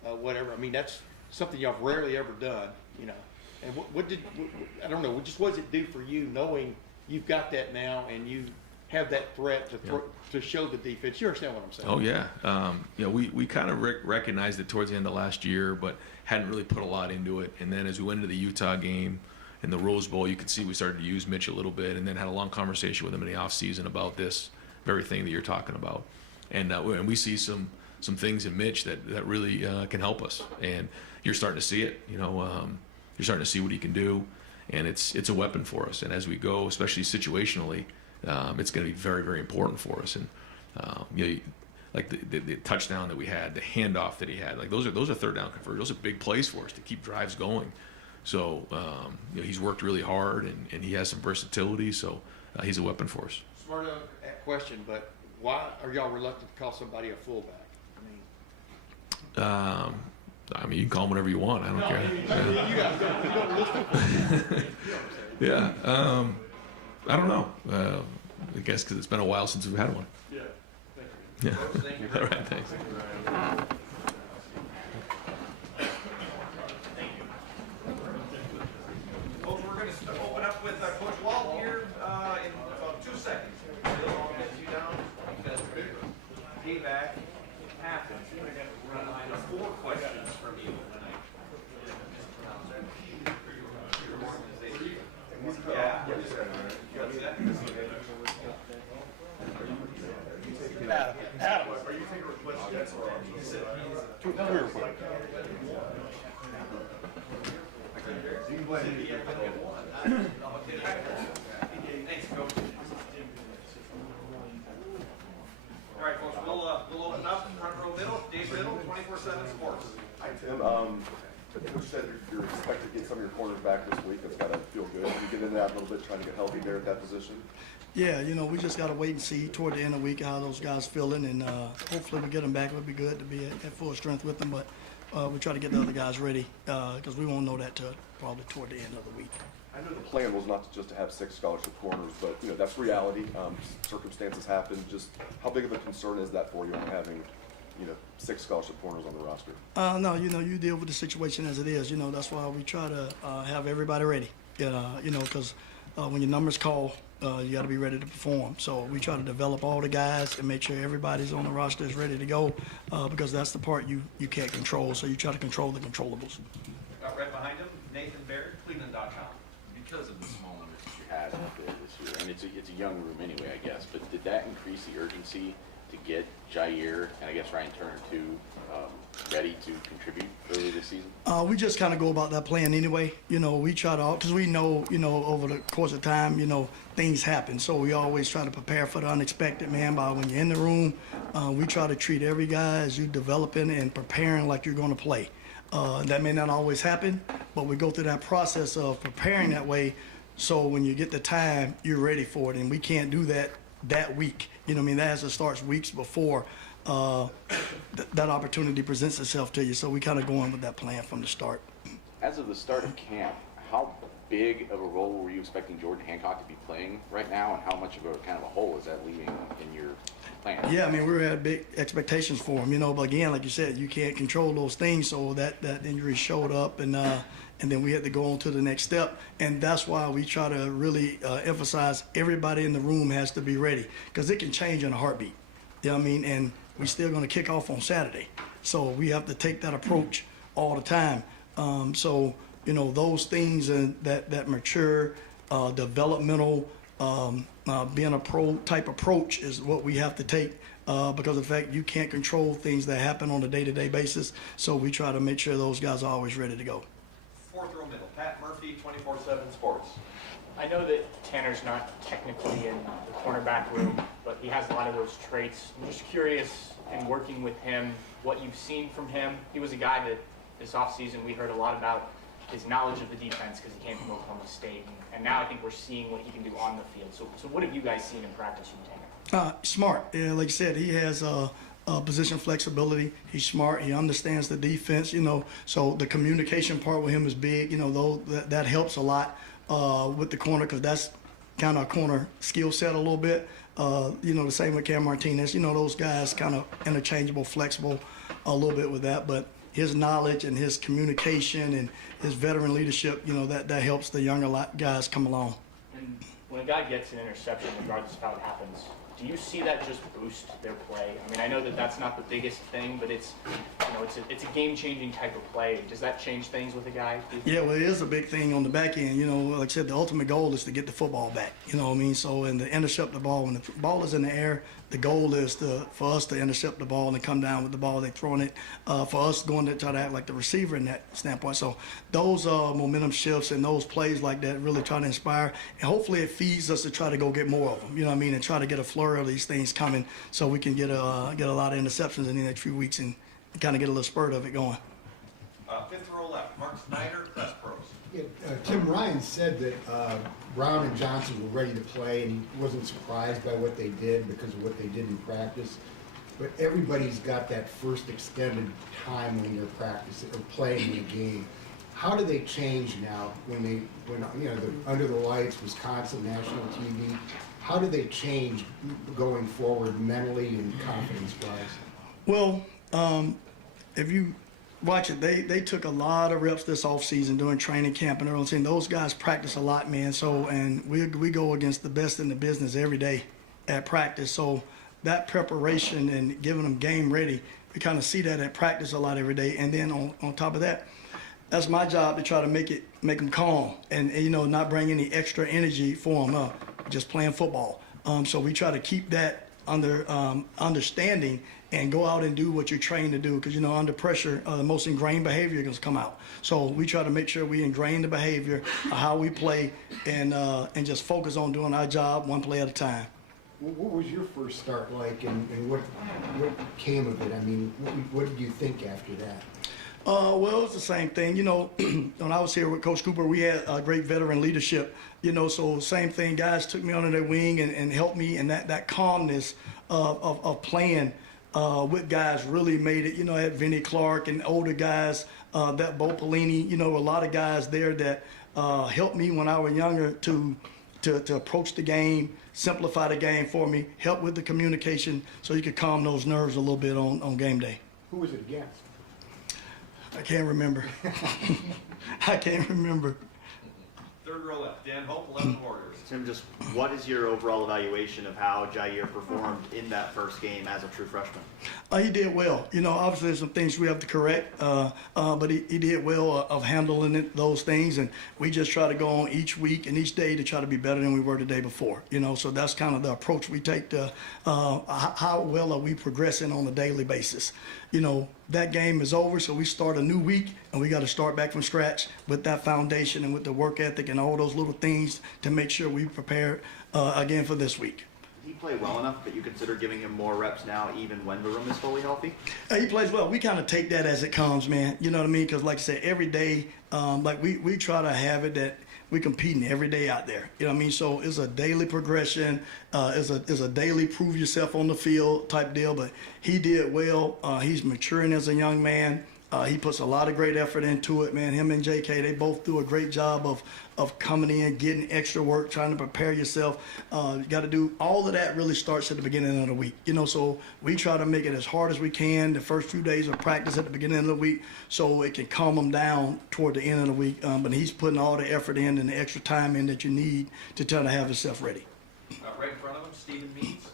whatever? I mean, that's something y'all have rarely ever done, you know. And I don't know, just what does it do for you knowing you've got that now and you have that threat to show the defense? You understand what I'm saying? Oh, yeah. You know, we kind of recognized it towards the end of last year, but hadn't really put a lot into it. And then as we went into the Utah game and the Rose Bowl, you could see we started to use Mitch a little bit, and then had a long conversation with him in the offseason about this very thing that you're talking about. And we see some things in Mitch that really can help us. And you're starting to see it, you know. You're starting to see what he can do, and it's a weapon for us. And as we go, especially situationally, it's going to be very, very important for us. And you know, like the touchdown that we had, the handoff that he had, like those are third down conversions. Those are big plays for us to keep drives going. So you know, he's worked really hard, and he has some versatility. So he's a weapon for us. Smart question, but why are y'all reluctant to call somebody a fullback? I mean, you can call him whatever you want. I don't care. You guys don't listen. Yeah. I don't know. I guess because it's been a while since we've had one. Yeah. Thank you. Yeah. Thank you. All right. Thanks. Folks, we're going to open up with Coach Walton here in about 2 seconds. I'll get you down because payback happens. We're going to line up 4 questions from you tonight. Yeah. Adam. Thanks, Coach. All right, folks, we'll open up front row middle. Dave Middle, 24/7 Sports. Hi, Tim. The coach said you're expected to get some of your corners back this week. That's got to feel good. Can you get into that a little bit, trying to get healthy there at that position? Yeah, you know, we just got to wait and see toward the end of the week how those guys feeling, and hopefully we get them back. It would be good to be at full strength with them, but we try to get the other guys ready because we won't know that till probably toward the end of the week. I know the plan was not just to have 6 scholarship corners, but you know that's reality. Circumstances happen. Just how big of a concern is that for you on having, you know, 6 scholarship corners on the roster? No, you know, you deal with the situation as it is. You know, that's why we try to have everybody ready. You know, because when your numbers call, you got to be ready to perform. So we try to develop all the guys and make sure everybody's on the roster is ready to go because that's the part you can't control. So you try to control the controllables. Right behind him, Nathan Baird, Cleveland.com. Because of the small numbers that you had out there this year, and it's a young room anyway, I guess, but did that increase the urgency to get Jair and I guess Ryan Turner too ready to contribute early this season? We just kind of go about that plan anyway. You know, we try to, because we know, you know, over the course of time, you know, things happen. So we always try to prepare for the unexpected, man. By when you're in the room, we try to treat every guy as you're developing and preparing like you're going to play. That may not always happen, but we go through that process of preparing that way so when you get the time, you're ready for it. And we can't do that week. You know what I mean? That has to start weeks before that opportunity presents itself to you. So we kind of go in with that plan from the start. As of the start of camp, how big of a role were you expecting Jordan Hancock to be playing right now, and how much of a kind of a hole is that leaving in your plan? Yeah, I mean, we had big expectations for him, you know, but again, like you said, you can't control those things, so that injury showed up, and then we had to go on to the next step, and that's why we try to really emphasize everybody in the room has to be ready, because it can change in a heartbeat, you know what I mean, and we're still going to kick off on Saturday, so we have to take that approach all the time. So, you know, those things that mature, developmental, being a pro type approach is what we have to take because of the fact you can't control things that happen on a day-to-day basis. So we try to make sure those guys are always ready to go. 4th row middle, Pat Murphy, 24/7 Sports. I know that Tanner's not technically in the cornerback room, but he has a lot of those traits. I'm just curious, and working with him, what you've seen from him. He was a guy that this offseason we heard a lot about his knowledge of the defense because he came from Oklahoma State. And now I think we're seeing what he can do on the field. So what have you guys seen in practice from Tanner? Smart. Yeah, like you said, he has position flexibility. He's smart. He understands the defense, so the communication part with him is big, though that helps a lot with the corner because that's kind of a corner skill set a little bit. The same with Cam Martinez. Those guys kind of interchangeable, flexible a little bit with that. But his knowledge and his communication and his veteran leadership, that helps the younger guys come along. And when a guy gets an interception, regardless of how it happens, do you see that just boost their play? I mean, I know that that's not the biggest thing, but it's a game-changing type of play. Does that change things with a guy? Yeah, well, it is a big thing on the back end. Like I said, the ultimate goal is to get the football back. You know what I mean? So, and to intercept the ball. When the ball is in the air, the goal is for us to intercept the ball and come down with the ball. They're throwing it. For us, going to try to act like the receiver in that standpoint. So those momentum shifts and those plays like that really try to inspire. And hopefully it feeds us to try to go get more of them. You know what I mean? And try to get a flurry of these things coming so we can get a lot of interceptions in the next few weeks and kind of get a little spurt of it going. Fifth row left, Mark Snyder, Press Pros. Yeah, Tim Ryan said that Brown and Johnson were ready to play, and he wasn't surprised by what they did because of what they did in practice. But everybody's got that first extended time when you're practicing or playing in a game. How do they change now when under the lights, Wisconsin, national TV? How do they change going forward mentally and confidence-wise? Well, if you watch it, they took a lot of reps this offseason doing training camp and everything. Those guys practice a lot, man. So, and we go against the best in the business every day at practice. So that preparation and giving them game ready, we kind of see that at practice a lot every day. And then on top of that, that's my job to try to make them calm and not bring any extra energy for them, just playing football. So we try to keep that under understanding and go out and do what you're trained to do because under pressure the most ingrained behavior is going to come out. So we try to make sure we ingrain the behavior of how we play and just focus on doing our job one play at a time. What was your first start like, and what came of it? I mean, what did you think after that? Well, it's the same thing. When I was here with Coach Cooper, we had great veteran leadership. So same thing. Guys took me under their wing and helped me, and that calmness of playing with guys really made it. I had Vinnie Clark and older guys, that Bo Pelini. A lot of guys there that helped me when I was younger to approach the game, simplify the game for me, help with the communication, so you could calm those nerves a little bit on game day. Who was it against? I can't remember. I can't remember. Third row left, Dan Hope, 11 Warriors. Tim, just what is your overall evaluation of how Jair performed in that first game as a true freshman? He did well. Obviously there's some things we have to correct, but he did well of handling those things, and we just try to go on each week and each day to try to be better than we were the day before. So that's kind of the approach we take to how well are we progressing on a daily basis. That game is over, so we start a new week, and we got to start back from scratch with that foundation and with the work ethic and all those little things to make sure we prepare again for this week. Did he play well enough that you consider giving him more reps now, even when the room is fully healthy? He plays well. We kind of take that as it comes, man. You know what I mean? Because like I said, every day, we try to have it that we're competing every day out there. You know what I mean? So it's a daily progression. It's a daily prove yourself on the field type deal. But he did well. He's maturing as a young man. He puts a lot of great effort into it, man. Him and JK, they both do a great job of coming in, getting extra work, trying to prepare yourself. You got to do all of that. Really starts at the beginning of the week, so we try to make it as hard as we can the first few days of practice at the beginning of the week, so it can calm them down toward the end of the week. But he's putting all the effort in and the extra time in that you need to try to have yourself ready. Right in front of him, Stephen Means,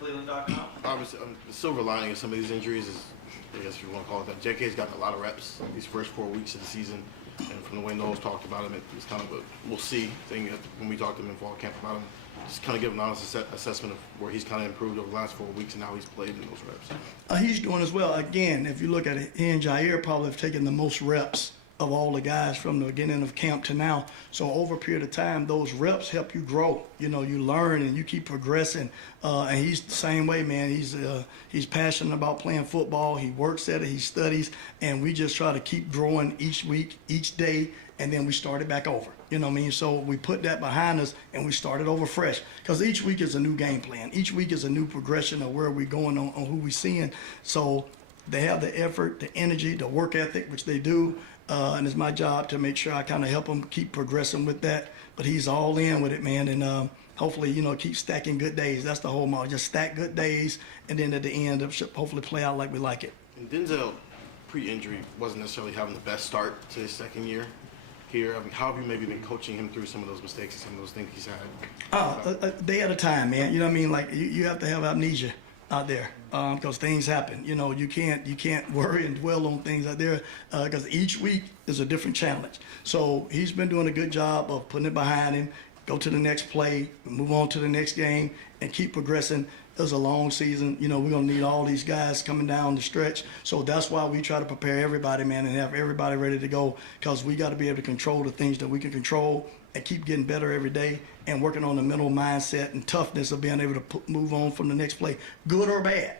Cleveland.com. Obviously, the silver lining of some of these injuries is, I guess if you want to call it that, JK's gotten a lot of reps these first 4 weeks of the season, and from the way Knowles talked about him, it's kind of a we'll see thing when we talked to him in fall camp about him. Just kind of give an honest assessment of where he's kind of improved over the last 4 weeks and how he's played in those reps. He's doing as well. Again, if you look at it, he and Jair probably have taken the most reps of all the guys from the beginning of camp to now. So over a period of time, those reps help you grow. You know, you learn and you keep progressing. And he's the same way, man. He's passionate about playing football. He works at it. He studies, and we just try to keep growing each week, each day, and then we start it back over. You know what I mean? So we put that behind us and we started over fresh. Because each week is a new game plan. Each week is a new progression of where we're going on who we're seeing. So they have the effort, the energy, the work ethic, which they do. And it's my job to make sure I kind of help him keep progressing with that. But he's all in with it, man. And hopefully, you know, keep stacking good days. That's the whole model. Just stack good days. And then at the end, it should hopefully play out like we like it. And Denzel, pre-injury, wasn't necessarily having the best start to his second year here. I mean, how have you maybe been coaching him through some of those mistakes and some of those things he's had? A day at a time, man. You know what I mean? Like you have to have amnesia out there because things happen. You know, you can't worry and dwell on things out there because each week is a different challenge. So he's been doing a good job of putting it behind him, go to the next play, move on to the next game, and keep progressing. It was a long season. You know, we're going to need all these guys coming down the stretch. So that's why we try to prepare everybody, man, and have everybody ready to go because we got to be able to control the things that we can control and keep getting better every day and working on the mental mindset and toughness of being able to move on from the next play, good or bad.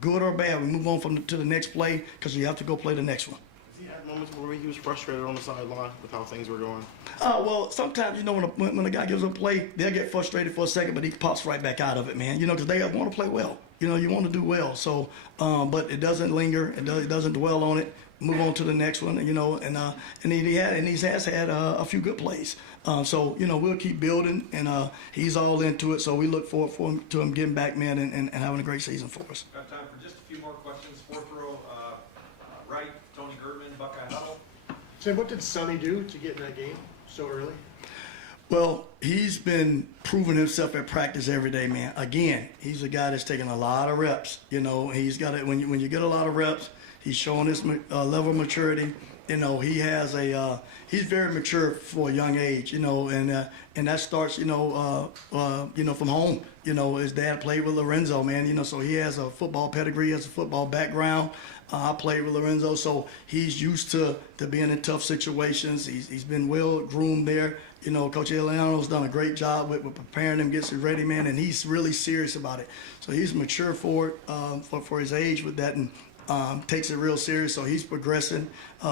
Good or bad, we move on to the next play because you have to go play the next one. He had moments where he was frustrated on the sideline with how things were going. Well, sometimes, you know, when a guy gives a play, they'll get frustrated for a second, but he pops right back out of it, man. You know, because they want to play well. You know, you want to do well. So, but it doesn't linger. It doesn't dwell on it. Move on to the next one, you know, and he has had a few good plays. So, you know, we'll keep building, and he's all into it. So we look forward to him getting back, man, and having a great season for us. Got time for just a few more questions. Fourth row, right, Tony Girdman, Buckeye Huddle. So what did Sonny do to get in that game so early? Well, he's been proving himself at practice every day, man. Again, he's a guy that's taking a lot of reps. You know, he's got it. When you get a lot of reps, he's showing his level of maturity. You know, he has he's very mature for a young age. You know, and that starts, you know, from home. You know, his dad played with Lorenzo, man. You know, so he has a football pedigree, he has a football background. I played with Lorenzo, so he's used to being in tough situations. He's been well groomed there. You know, Coach Eliano's done a great job with preparing him, gets him ready, man, and he's really serious about it. So he's mature for it, for his age with that, and takes it real serious. So he's progressing.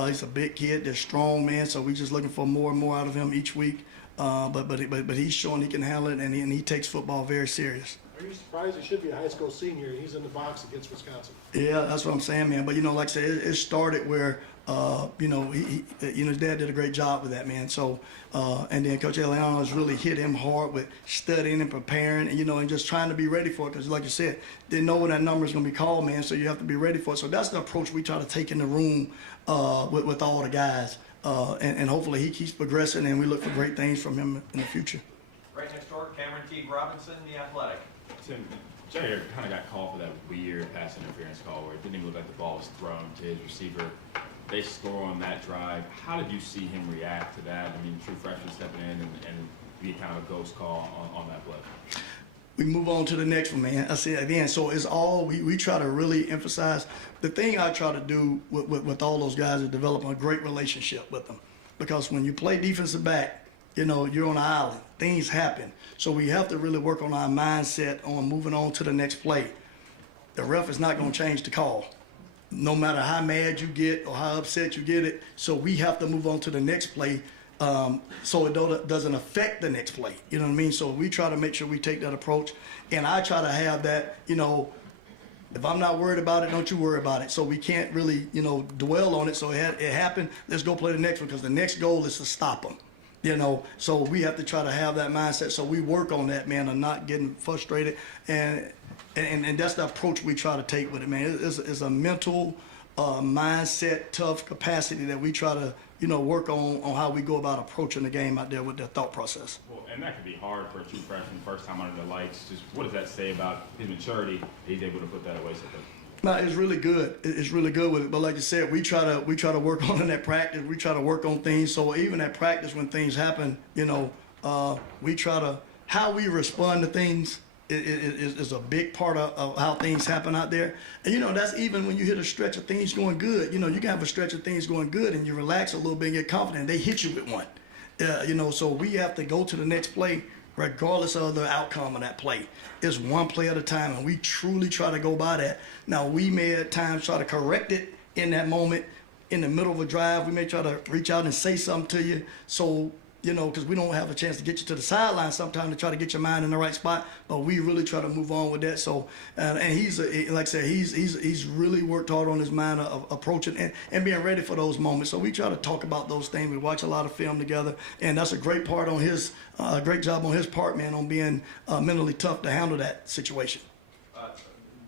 He's a big kid, they're strong, man. So we're just looking for more and more out of him each week. But he's showing he can handle it, and he takes football very serious. Are you surprised? He should be a high school senior. He's in the box against Wisconsin. Yeah, that's what I'm saying, man. But, you know, like I said, it started where, you know, his dad did a great job with that, man. So, and then Coach Eliano has really hit him hard with studying and preparing, and, you know, and just trying to be ready for it. Because, like you said, didn't know when that number is going to be called, man. So you have to be ready for it. So that's the approach we try to take in the room with all the guys. And hopefully he keeps progressing, and we look for great things from him in the future. Right next door, Cameron T. Robinson, The Athletic. Tim, Jair kind of got called for that weird pass interference call where it didn't even look like the ball was thrown to his receiver. They score on that drive. How did you see him react to that? I mean, true freshman stepping in and be kind of a ghost call on that play. We move on to the next one, man. I say it again. So it's all we try to really emphasize. The thing I try to do with all those guys is develop a great relationship with them, because when you play defensive back, you know, you're on an island. Things happen. So we have to really work on our mindset on moving on to the next play. The ref is not going to change the call, no matter how mad you get or how upset you get it. So we have to move on to the next play so it doesn't affect the next play. You know what I mean? So we try to make sure we take that approach. And I try to have that, you know, if I'm not worried about it, don't you worry about it. So we can't really, you know, dwell on it. So it happened. Let's go play the next one, because the next goal is to stop them. You know, so we have to try to have that mindset. So we work on that, man, of not getting frustrated. And that's the approach we try to take with it, man. It's a mental mindset, tough capacity that we try to, you know, work on how we go about approaching the game out there with the thought process. Well, and that could be hard for a true freshman, first time under the lights. Just what does that say about his maturity that he's able to put that away so quickly? No, it's really good. It's really good with it. But like I said, we try to work on it at practice. We try to work on things. So even at practice, when things happen, you know, we try to, how we respond to things is a big part of how things happen out there. And, you know, that's even when you hit a stretch of things going good. You know, you can have a stretch of things going good and you relax a little bit and get confident. They hit you with one. You know, so we have to go to the next play regardless of the outcome of that play. It's one play at a time, and we truly try to go by that. Now, we may at times try to correct it in that moment. In the middle of a drive, we may try to reach out and say something to you. So, you know, because we don't have a chance to get you to the sideline sometimes to try to get your mind in the right spot, but we really try to move on with that. So, and he's, like I said, he's really worked hard on his mind of approaching and being ready for those moments. So we try to talk about those things. We watch a lot of film together, and that's a great part on his, great job on his part, man, on being mentally tough to handle that situation.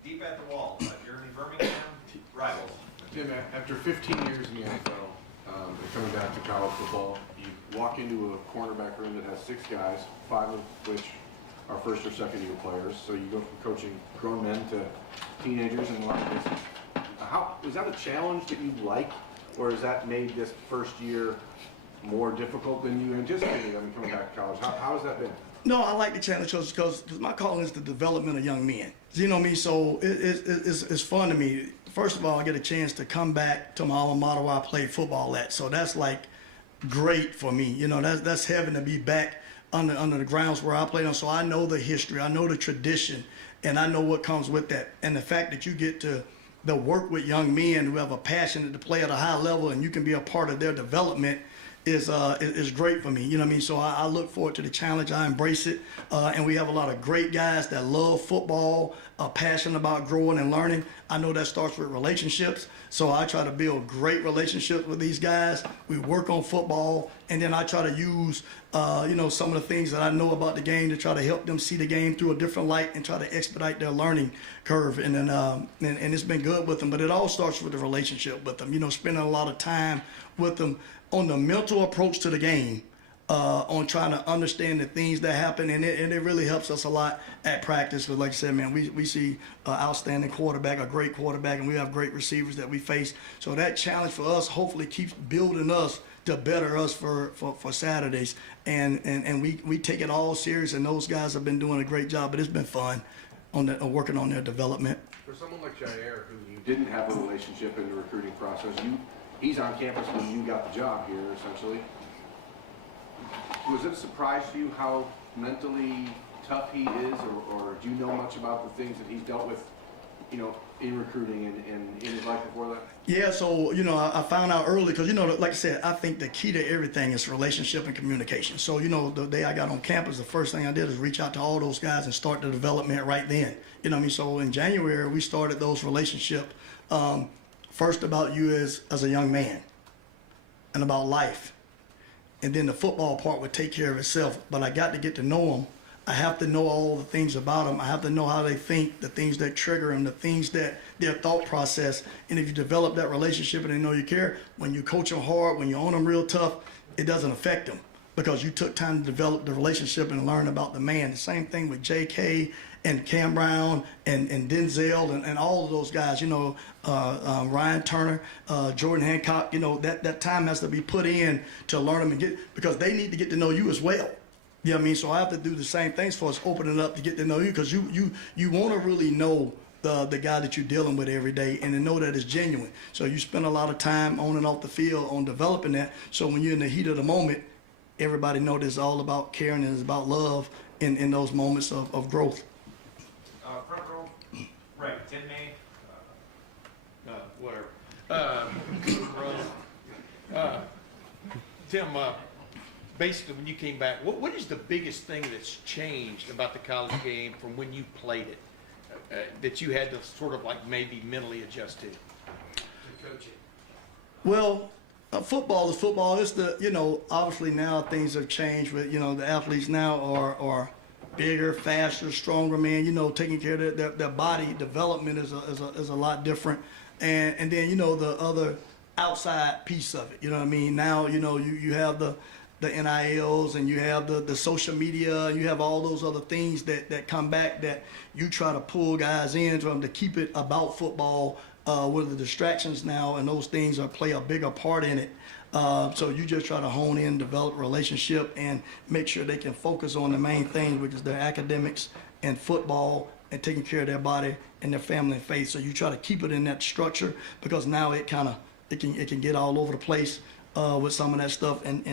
Deep at the wall, Jeremy Birmingham, rivals. Tim, after 15 years in the NFL, and coming back to college football, you walk into a cornerback room that has 6 guys, 5 of which are first or second year players. So you go from coaching grown men to teenagers in a lot of cases. How is that a challenge that you like, or has that made this first year more difficult than you anticipated? I mean, coming back to college, how has that been? No, I like the challenge because my calling is the development of young men. You know what I mean? So it's fun to me. First of all, I get a chance to come back to my alma mater where I played football at. So that's like great for me. You know, that's heaven to be back under the grounds where I played on. So I know the history, I know the tradition, and I know what comes with that. And the fact that you get to work with young men who have a passion to play at a high level and you can be a part of their development is great for me. You know what I mean? So I look forward to the challenge. I embrace it. And we have a lot of great guys that love football, are passionate about growing and learning. I know that starts with relationships. So I try to build great relationships with these guys. We work on football, and then I try to use, you know, some of the things that I know about the game to try to help them see the game through a different light and try to expedite their learning curve. And then, and it's been good with them. But it all starts with the relationship with them. You know, spending a lot of time with them on the mental approach to the game, on trying to understand the things that happen, and it really helps us a lot at practice. Because like I said, man, we see an outstanding quarterback, a great quarterback, and we have great receivers that we face. So that challenge for us hopefully keeps building us to better us for Saturdays, and we take it all serious. And those guys have been doing a great job, but it's been fun on working on their development. For someone like Jair, who you didn't have a relationship in the recruiting process, he's on campus when you got the job here, essentially. Was it a surprise to you how mentally tough he is, or do you know much about the things that he's dealt with, you know, in recruiting and in his life before that? Yeah, so, you know, I found out early because, you know, like I said, I think the key to everything is relationship and communication. So, you know, the day I got on campus, the first thing I did is reach out to all those guys and start the development right then. You know what I mean? So in January, we started those relationships. First about you as a young man and about life. And then the football part would take care of itself. But I got to get to know them. I have to know all the things about them. I have to know how they think, the things that trigger them, the things that their thought process. And if you develop that relationship and they know you care, when you coach them hard, when you own them real tough, it doesn't affect them because you took time to develop the relationship and learn about the man. The same thing with J.K. and Cam Brown and Denzel and all of those guys, you know, Ryan Turner, Jordan Hancock, you know, that time has to be put in to learn them and because they need to get to know you as well. You know what I mean? So I have to do the same things for us, opening up to get to know you because you want to really know the guy that you're dealing with every day and to know that it's genuine. So you spend a lot of time on and off the field on developing that. So when you're in the heat of the moment, everybody knows it's all about caring and it's about love in those moments of growth. Front row, right, Tim May. Tim, basically when you came back, what is the biggest thing that's changed about the college game from when you played it that you had to sort of like maybe mentally adjust to coach it? Well, football is football. It's you know, obviously now things have changed with, you know, the athletes now are bigger, faster, stronger, man, you know, taking care of their body development is a lot different. And then, you know, the other outside piece of it, you know what I mean? Now, you know, you have the NILs and you have the social media, and you have all those other things that come back that you try to pull guys in to keep it about football with the distractions now, and those things play a bigger part in it. So you just try to hone in, develop a relationship, and make sure they can focus on the main thing, which is their academics and football and taking care of their body and their family and faith. So you try to keep it in that structure, because now it can get all over the place with some of that stuff. And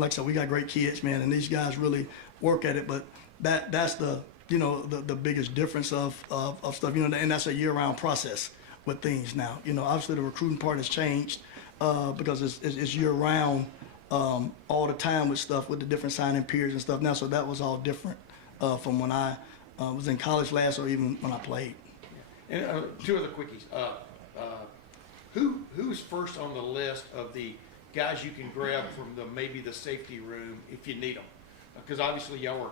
like I said, we got great kids, man, and these guys really work at it. But that's the the biggest difference of stuff, and that's a year-round process with things now. Obviously the recruiting part has changed because it's year-round all the time with stuff, with the different signing periods and stuff now. So that was all different from when I was in college last, or even when I played. And two other quickies. Who's first on the list of the guys you can grab from maybe the safety room if you need them? Because obviously y'all were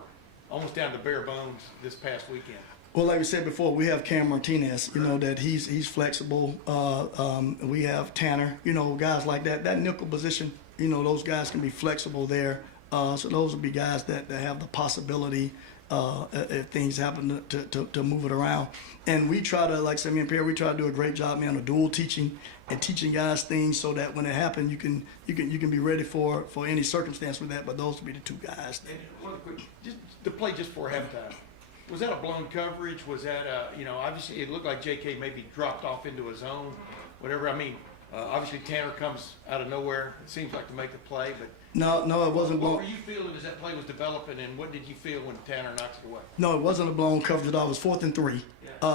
almost down to bare bones this past weekend. Well, like we said before, we have Cam Martinez, that he's flexible. We have Tanner, guys like that. That nickel position, those guys can be flexible there. So those will be guys that have the possibility, if things happen, to move it around. And we try to, like I said, me and Pierre, we try to do a great job, man, of dual teaching and teaching guys things so that when it happens, you can be ready for any circumstance with that. But those would be the two guys. And one quick, just to play just for halftime. Was that a blown coverage? Was that obviously it looked like JK maybe dropped off into a zone, whatever. I mean, obviously Tanner comes out of nowhere, it seems like, to make the play, but No, it wasn't blown. What were you feeling as that play was developing, and what did you feel when Tanner knocks it away? No, it wasn't a blown coverage at all. It was 4th and 3.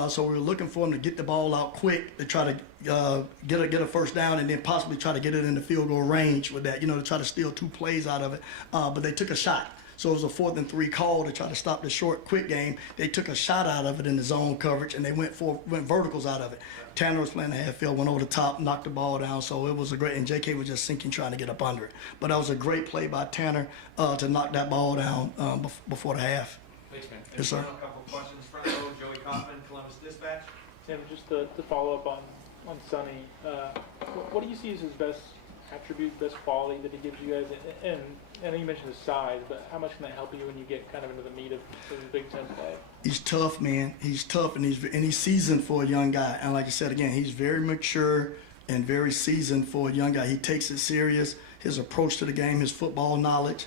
So we were looking for him to get the ball out quick to try to get a first down, and then possibly try to get it in the field goal range with that, to try to steal 2 plays out of it. But they took a shot. So it was a 4th and 3 call to try to stop the short, quick game. They took a shot out of it in the zone coverage, and they went verticals out of it. Tanner was playing the half field, went over the top, knocked the ball down. So it was a great, and JK was just sinking, trying to get up under it. But that was a great play by Tanner to knock that ball down before the half. Thanks, man. Yes, sir. A couple of questions. Front row, Joey Kaufman, Columbus Dispatch. Tim, just to follow up on Sonny, what do you see as his best attribute, best quality that he gives you guys? And I know you mentioned his size, but how much can that help you when you get kind of into the meat of the Big Ten play? He's tough, man. He's tough, and he's seasoned for a young guy. And like I said again, he's very mature and very seasoned for a young guy. He takes it serious. His approach to the game, his football knowledge,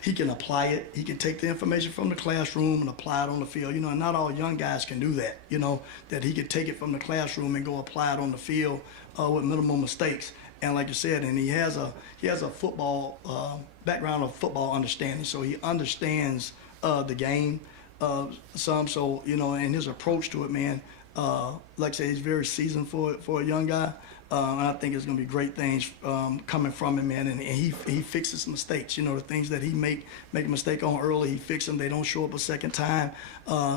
he can apply it. He can take the information from the classroom and apply it on the field. And not all young guys can do that. That he can take it from the classroom and go apply it on the field with minimal mistakes. And like you said, and he has a football background of football understanding, so he understands the game some. So and his approach to it, man, like I said, he's very seasoned for a young guy, and I think it's going to be great things coming from him, man. And he fixes mistakes. The things that he make a mistake on early, he fixes them. They don't show up a second time.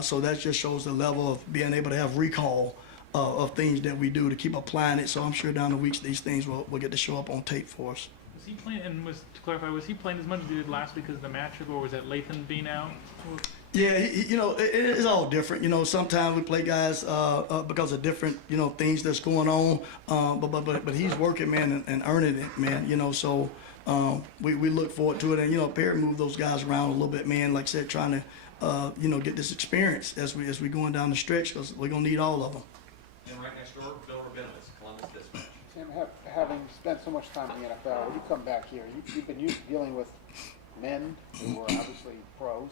So that just shows the level of being able to have recall of things that we do to keep applying it. So I'm sure down the weeks these things will get to show up on tape for us. Was he playing? And to clarify, was he playing as much as he did last week because of the matchup, or was that Lathan being out? Yeah, it's all different. Sometimes we play guys because of different things that's going on. But he's working, man, and earning it, man. So we look forward to it, and Perry moved those guys around a little bit, man. Like I said, trying to get this experience as we going down the stretch, because we're gonna need all of them. And right next door, Bill Rabinowitz, Columbus Dispatch. Tim, having spent so much time in the NFL, when you come back here, you've been used to dealing with men who are obviously pros,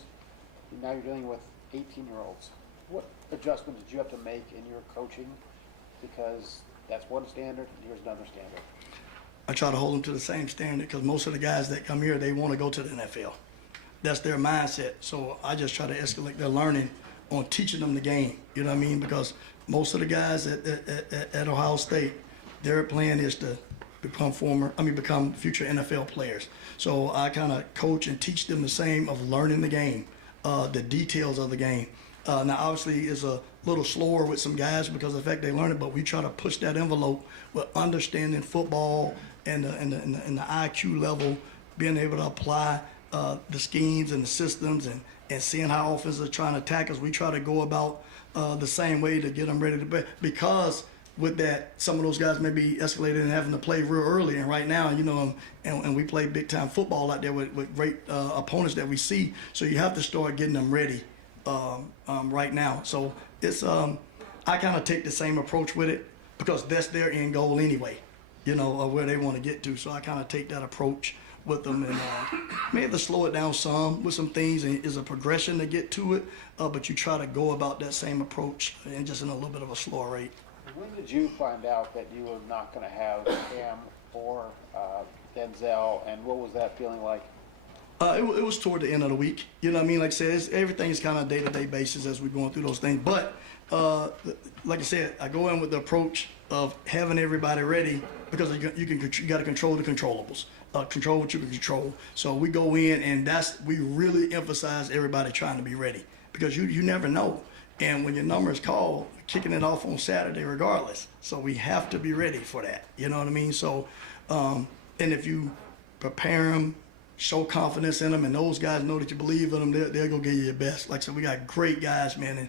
and now you're dealing with 18-year-olds. What adjustments did you have to make in your coaching? Because that's one standard, and here's another standard. I try to hold them to the same standard, because most of the guys that come here, they want to go to the NFL. That's their mindset. So I just try to escalate their learning on teaching them the game. You know what I mean? Because most of the guys at Ohio State, their plan is to become future NFL players. So I kind of coach and teach them the same of learning the game, the details of the game. Now, obviously, it's a little slower with some guys because of the fact they learn it, but we try to push that envelope with understanding football and the IQ level, being able to apply the schemes and the systems and seeing how offenses are trying to attack us. We try to go about the same way to get them ready to play, because with that, some of those guys may be escalated and having to play real early. And right now, and we play big time football out there with great opponents that we see. So you have to start getting them ready right now. So it's I kind of take the same approach with it, because that's their end goal anyway, of where they want to get to. So I kind of take that approach with them, and may have to slow it down some with some things, and it's a progression to get to it, but you try to go about that same approach and just in a little bit of a slower rate. When did you find out that you were not going to have Cam or Denzel, and what was that feeling like? It was toward the end of the week. You know what I mean? Like I said, everything's kind of day-to-day basis as we're going through those things. But like I said, I go in with the approach of having everybody ready because you got to control the controllables, control what you can control. So we go in, and we really emphasize everybody trying to be ready because you never know. And when your number is called, kicking it off on Saturday regardless. So we have to be ready for that. You know what I mean? So, and if you prepare them, show confidence in them, and those guys know that you believe in them, they'll go give you your best. Like I said, we got great guys, man, and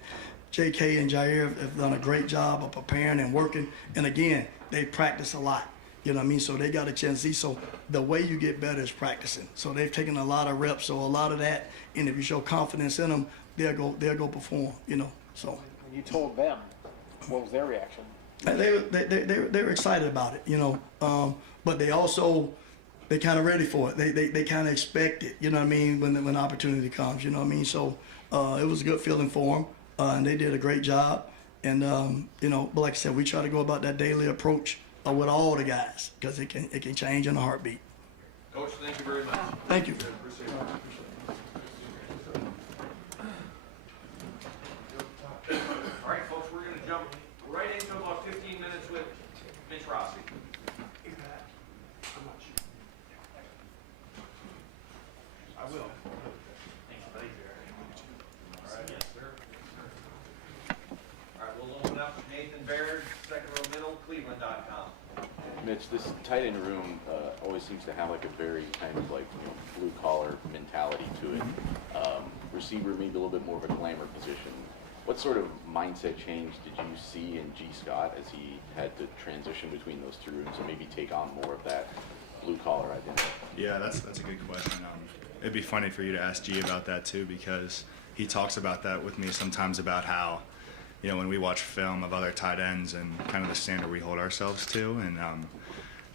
JK and Jair have done a great job of preparing and working. And again, they practice a lot. You know what I mean? So they got a chance to see. So the way you get better is practicing. So they've taken a lot of reps, so a lot of that. And if you show confidence in them, they'll go perform. You know. So when you told them, what was their reaction? They were excited about it. You know, but they also. They kind of ready for it. They kind of expect it, you know what I mean, when opportunity comes, you know what I mean? So it was a good feeling for them, and they did a great job. And, you know, but like I said, we try to go about that daily approach with all the guys because it can change in a heartbeat. Coach, thank you very much. Thank you. Appreciate it. All right, folks, we're going to jump right into about 15 minutes with Mitch Rossi. I will. Thanks, buddy. All right, yes, sir. All right, we'll open up Nathan Baird, second row middle, Cleveland.com. Mitch, this tight end room always seems to have like a very kind of like, you know, blue collar mentality to it. Receiver maybe a little bit more of a glamour position. What sort of mindset change did you see in G. Scott as he had to transition between those two rooms and maybe take on more of that blue collar identity? Yeah, that's a good question. It'd be funny for you to ask G about that too, because he talks about that with me sometimes about how, you know, when we watch film of other tight ends and kind of the standard we hold ourselves to. And I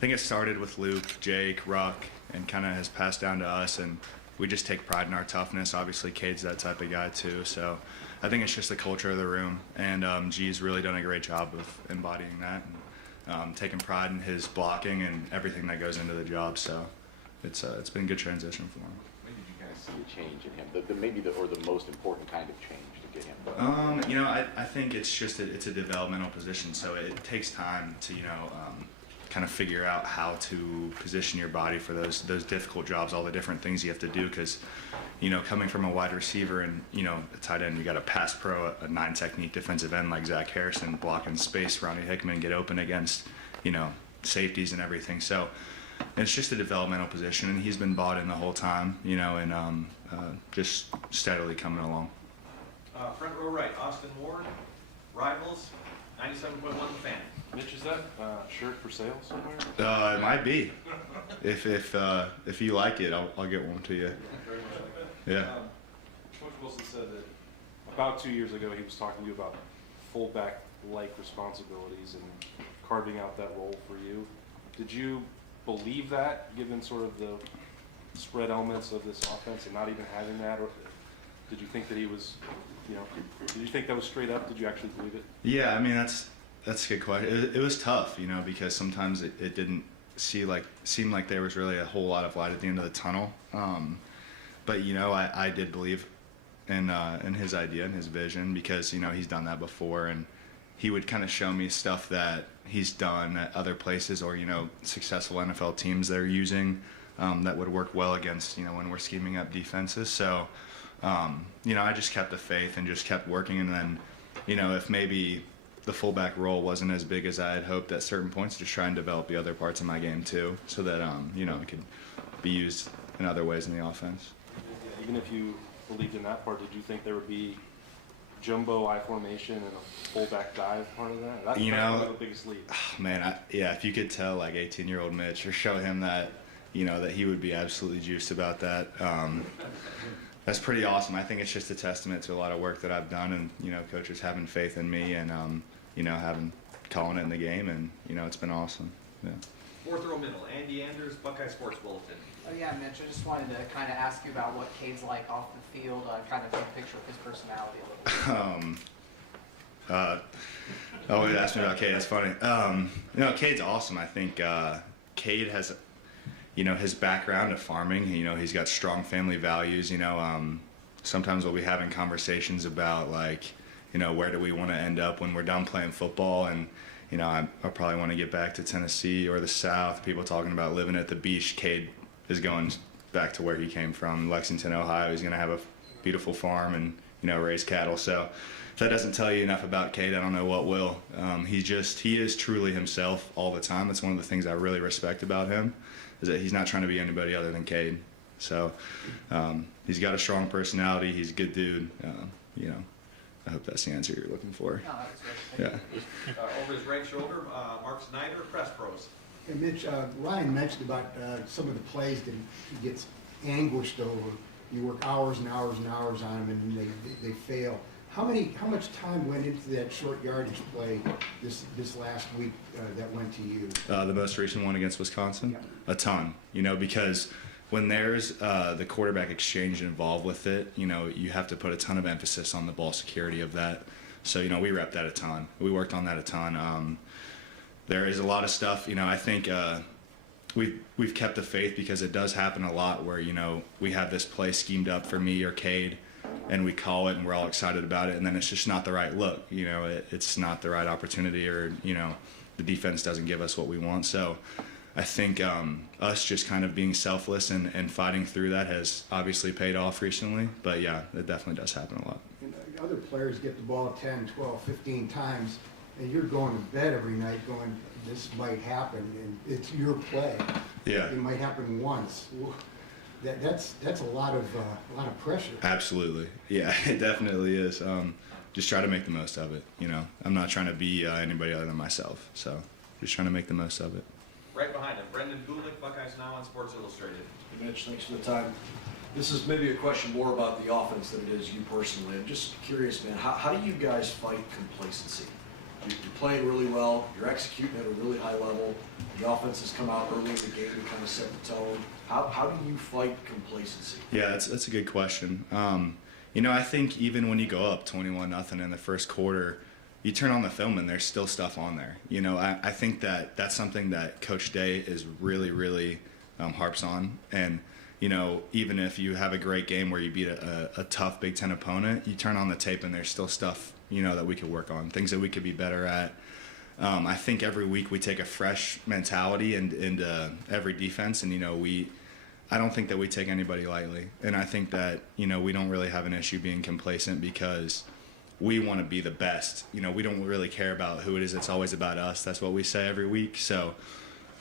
think it started with Luke, Jake, Ruck, and kind of has passed down to us. And we just take pride in our toughness. Obviously, Cade's that type of guy too. So I think it's just the culture of the room. And G's really done a great job of embodying that and taking pride in his blocking and everything that goes into the job. So it's been a good transition for him. When did you kind of see a change in him? Maybe the most important kind of change to get him? You know, I think it's just it's a developmental position, so it takes time to, you know, kind of figure out how to position your body for those difficult jobs, all the different things you have to do. Because, you know, coming from a wide receiver and, you know, a tight end, you got a pass pro, a 9 technique defensive end like Zach Harrison, blocking space, Ronnie Hickman, get open against, you know, safeties and everything. So it's just a developmental position, and he's been bought in the whole time, you know, and just steadily coming along. Front row right, Austin Ward, Rivals, 97.1 The Fan. Mitch, is that shirt for sale somewhere? It might be. If you like it, I'll get one to you. Yeah. Coach Wilson said that about 2 years ago he was talking to you about fullback-like responsibilities and carving out that role for you. Did you believe that, given sort of the spread elements of this offense and not even having that, or did you think that he was, you know, did you think that was straight up? Did you actually believe it? Yeah, I mean that's a good question. It was tough, you know, because sometimes it didn't seem like there was really a whole lot of light at the end of the tunnel. But you know, I did believe in his idea and his vision, because you know he's done that before, and he would kind of show me stuff that he's done at other places, or you know, successful NFL teams they're using that would work well against, you know, when we're scheming up defenses. So you know, I just kept the faith and just kept working, and then, you know, if maybe the fullback role wasn't as big as I had hoped at certain points, just try and develop the other parts of my game too, so that you know, it could be used in other ways in the offense. Even if you believed in that part, did you think there would be jumbo I formation and a fullback dive part of that? That's the biggest lead. Man, yeah, if you could tell like 18-year-old Mitch, or show him that, you know, that he would be absolutely juiced about that. That's pretty awesome. I think it's just a testament to a lot of work that I've done, and you know, coaches having faith in me, and you know, calling it in the game, and you know, it's been awesome. Yeah. Fourth row middle, Andy Anders, Buckeye Sports Bulletin. Oh yeah, Mitch, I just wanted to kind of ask you about what Cade's like off the field, kind of take a picture of his personality a little bit. Always ask me about Cade. That's funny. Cade's awesome. I think Cade has, his background of farming. He's got strong family values. Sometimes we'll be having conversations about where do we want to end up when we're done playing football, and I probably want to get back to Tennessee or the South. People talking about living at the beach. Cade is going back to where he came from, Lexington, Ohio. He's going to have a beautiful farm and raise cattle. So if that doesn't tell you enough about Cade, I don't know what will. He is truly himself all the time. That's one of the things I really respect about him, is that he's not trying to be anybody other than Cade. So he's got a strong personality. He's a good dude. I hope that's the answer you're looking for. No, that was good. Yeah. Over his right shoulder, Mark Snyder, Press Pros. Hey, Mitch, Ryan mentioned about some of the plays that he gets anguished over. You work hours and hours and hours on them, and they fail. How much time went into that short yardage play this last week that went to you? The most recent one against Wisconsin? Yeah. A ton, because when there's the quarterback exchange involved with it, you have to put a ton of emphasis on the ball security of that. So, we repped that a ton. We worked on that a ton. There is a lot of stuff, I think we've kept the faith, because it does happen a lot where, we have this play schemed up for me or Cade, and we call it and we're all excited about it, and then it's just not the right look. It's not the right opportunity, or, the defense doesn't give us what we want. So I think us just kind of being selfless and fighting through that has obviously paid off recently. But yeah, it definitely does happen a lot. Other players get the ball 10, 12, 15 times, and you're going to bed every night going, this might happen, and it's your play. Yeah. It might happen once. That's a lot of pressure. Absolutely. Yeah, it definitely is. Just try to make the most of it. I'm not trying to be anybody other than myself. So just trying to make the most of it. Right behind him, Brendan Gulick, Buckeyes Now on Sports Illustrated. Hey, Mitch, thanks for the time. This is maybe a question more about the offense than it is you personally. I'm just curious, man, how do you guys fight complacency? You're playing really well, you're executing at a really high level, the offense has come out early in the game to kind of set the tone. How do you fight complacency? Yeah, that's a good question. I think even when you go up 21-0 in the first quarter, you turn on the film and there's still stuff on there. I think that's something that Coach Day is really, really harps on. And, even if you have a great game where you beat a tough Big Ten opponent, you turn on the tape and there's still stuff, that we could work on, things that we could be better at. I think every week we take a fresh mentality into every defense, and, I don't think that we take anybody lightly. And I think that, we don't really have an issue being complacent, because we want to be the best. We don't really care about who it is. It's always about us. That's what we say every week. So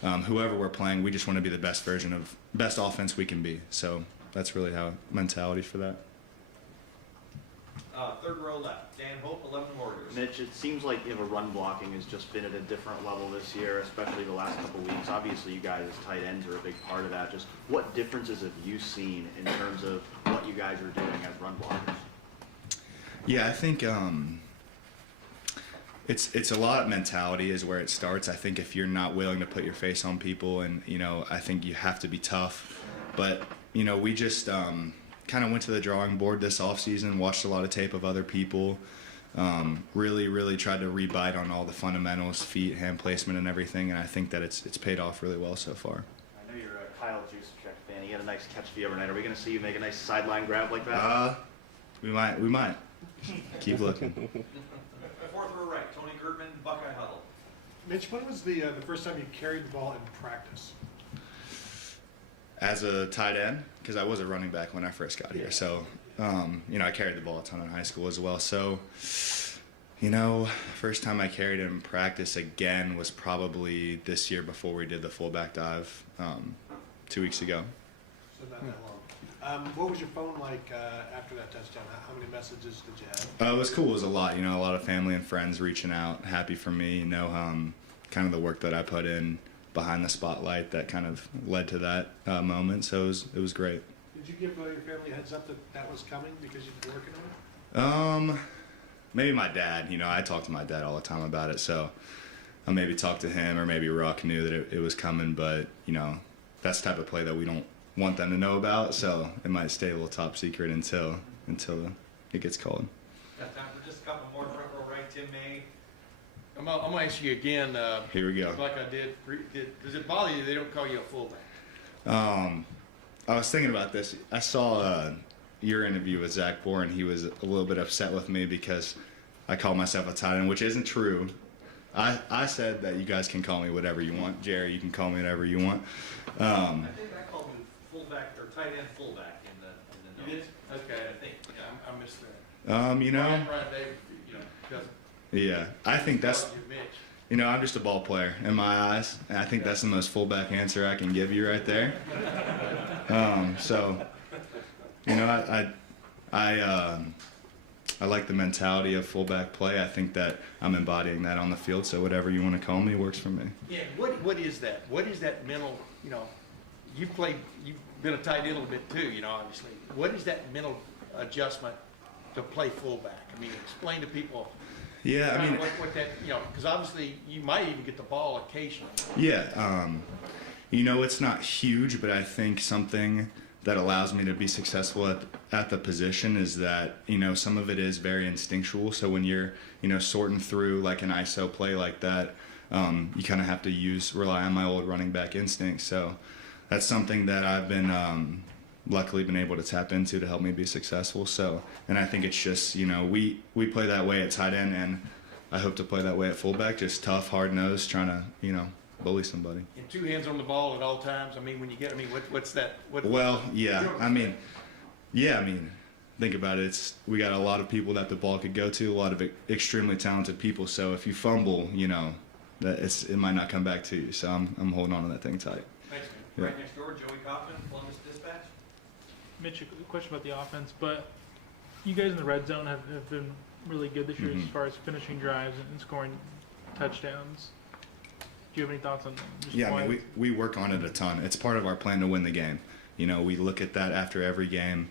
whoever we're playing, we just want to be the best version of best offense we can be. So that's really how mentality for that. Third row left, Dan Hope, 11 Warriors. Mitch, it seems like run blocking has just been at a different level this year, especially the last couple weeks. Obviously, you guys as tight ends are a big part of that. Just what differences have you seen in terms of what you guys are doing as run blockers? Yeah, I think it's a lot of mentality is where it starts. I think if you're not willing to put your face on people, and I think you have to be tough. But we just kind of went to the drawing board this offseason, watched a lot of tape of other people, really tried to rebite on all the fundamentals, feet, hand placement, and everything. And I think that it's paid off really well so far. I know you're a Kyle Juszczyk fan. He had a nice catch the other night. Are we going to see you make a nice sideline grab like that? We might. Keep looking. Fourth row right, Tony Girdman, Buckeye Huddle. Mitch, when was the first time you carried the ball in practice? As a tight end, because I was a running back when I first got here. So, I carried the ball a ton in high school as well. So, first time I carried it in practice again was probably this year before we did the fullback dive 2 weeks ago. So not that long. What was your phone like after that touchdown? How many messages did you have? It was cool. It was a lot. A lot of family and friends reaching out, happy for me. Kind of the work that I put in behind the spotlight that kind of led to that moment. So it was great. Did you give your family a heads up that was coming because you've been working on it? Maybe my dad. I talk to my dad all the time about it. So I'll maybe talk to him, or maybe Ruck knew that it was coming, but that's the type of play that we don't want them to know about, so it might stay a little top secret until it gets called. Got time for just a couple more front row right, Tim May. I'm gonna ask you again. Here we go. Like I did. Does it bother you they don't call you a fullback? I was thinking about this. I saw your interview with Zach Bourne. He was a little bit upset with me because I call myself a tight end, which isn't true. I said that you guys can call me whatever you want. Jerry, you can call me whatever you want. I think I called you fullback or tight end fullback in the notes. You did? Okay. I think. Yeah, I missed that. Brian David, cousin. Yeah, I think that's, Mitch. I'm just a ball player in my eyes, and I think that's the most fullback answer I can give you right there. I like the mentality of fullback play. I think that I'm embodying that on the field, so whatever you want to call me works for me. Yeah. What is that? What is that mental? You've been a tight end a little bit too. Obviously. What is that mental adjustment to play fullback? I mean, explain to people. Yeah, I mean, what that, because obviously you might even get the ball occasionally. Yeah, it's not huge, but I think something that allows me to be successful at the position is that, some of it is very instinctual. So when you're, sorting through like an ISO play like that, you kind of have to rely on my old running back instinct. So that's something that I've been luckily been able to tap into to help me be successful. So, and I think it's just, we play that way at tight end, and I hope to play that way at fullback, just tough, hard-nosed, trying to, bully somebody. And 2 hands on the ball at all times. I mean, when you get, what's that? Think about it. We got a lot of people that the ball could go to, a lot of extremely talented people. So if you fumble, it might not come back to you. So I'm holding on to that thing tight. Thanks, man. Yeah. Right next door, Joey Kaufman, Columbus Dispatch. Mitch, a question about the offense, but you guys in the red zone have been really good this year as far as finishing drives and scoring touchdowns. Do you have any thoughts on that? Yeah, I mean, we work on it a ton. It's part of our plan to win the game. We look at that after every game.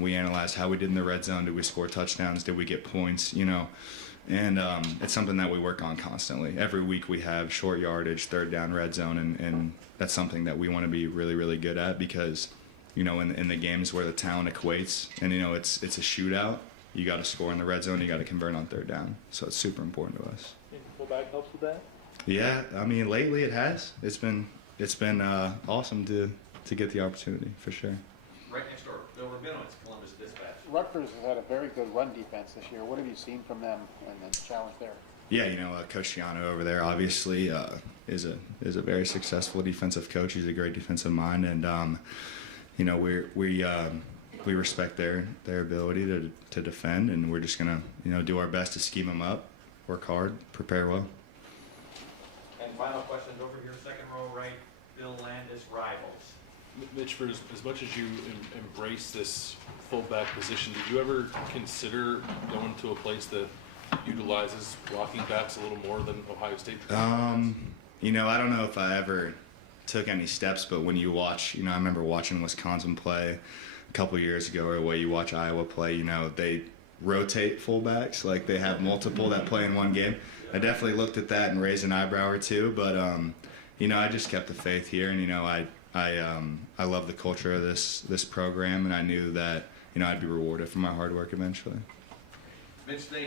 We analyze how we did in the red zone. Did we score touchdowns? Did we get points? And it's something that we work on constantly. Every week we have short yardage, third down, red zone, and that's something that we want to be really, really good at because, in the games where the talent equates and, it's a shootout, you got to score in the red zone, you got to convert on third down. So it's super important to us. And fullback helps with that? Yeah, I mean, lately it has. It's been awesome to get the opportunity, for sure. Right next door, Bill Rabinowitz, Columbus Dispatch. Rutgers has had a very good run defense this year. What have you seen from them and the challenge there? Yeah, Coach Giano over there obviously is a very successful defensive coach. He's a great defensive mind, and we respect their ability to defend, and we're just gonna do our best to scheme them up, work hard, prepare well. And final questions over here, second row right, Bill Landis, Rivals. Mitch, for as much as you embrace this fullback position, did you ever consider going to a place that utilizes blocking backs a little more than Ohio State? I don't know if I ever took any steps, but when you watch, I remember watching Wisconsin play a couple years ago, or the way you watch Iowa play, they rotate fullbacks, like they have multiple that play in one game. I definitely looked at that and raised an eyebrow or two, but I just kept the faith here, and I love the culture of this program, and I knew that I'd be rewarded for my hard work eventually. Mitch, thank you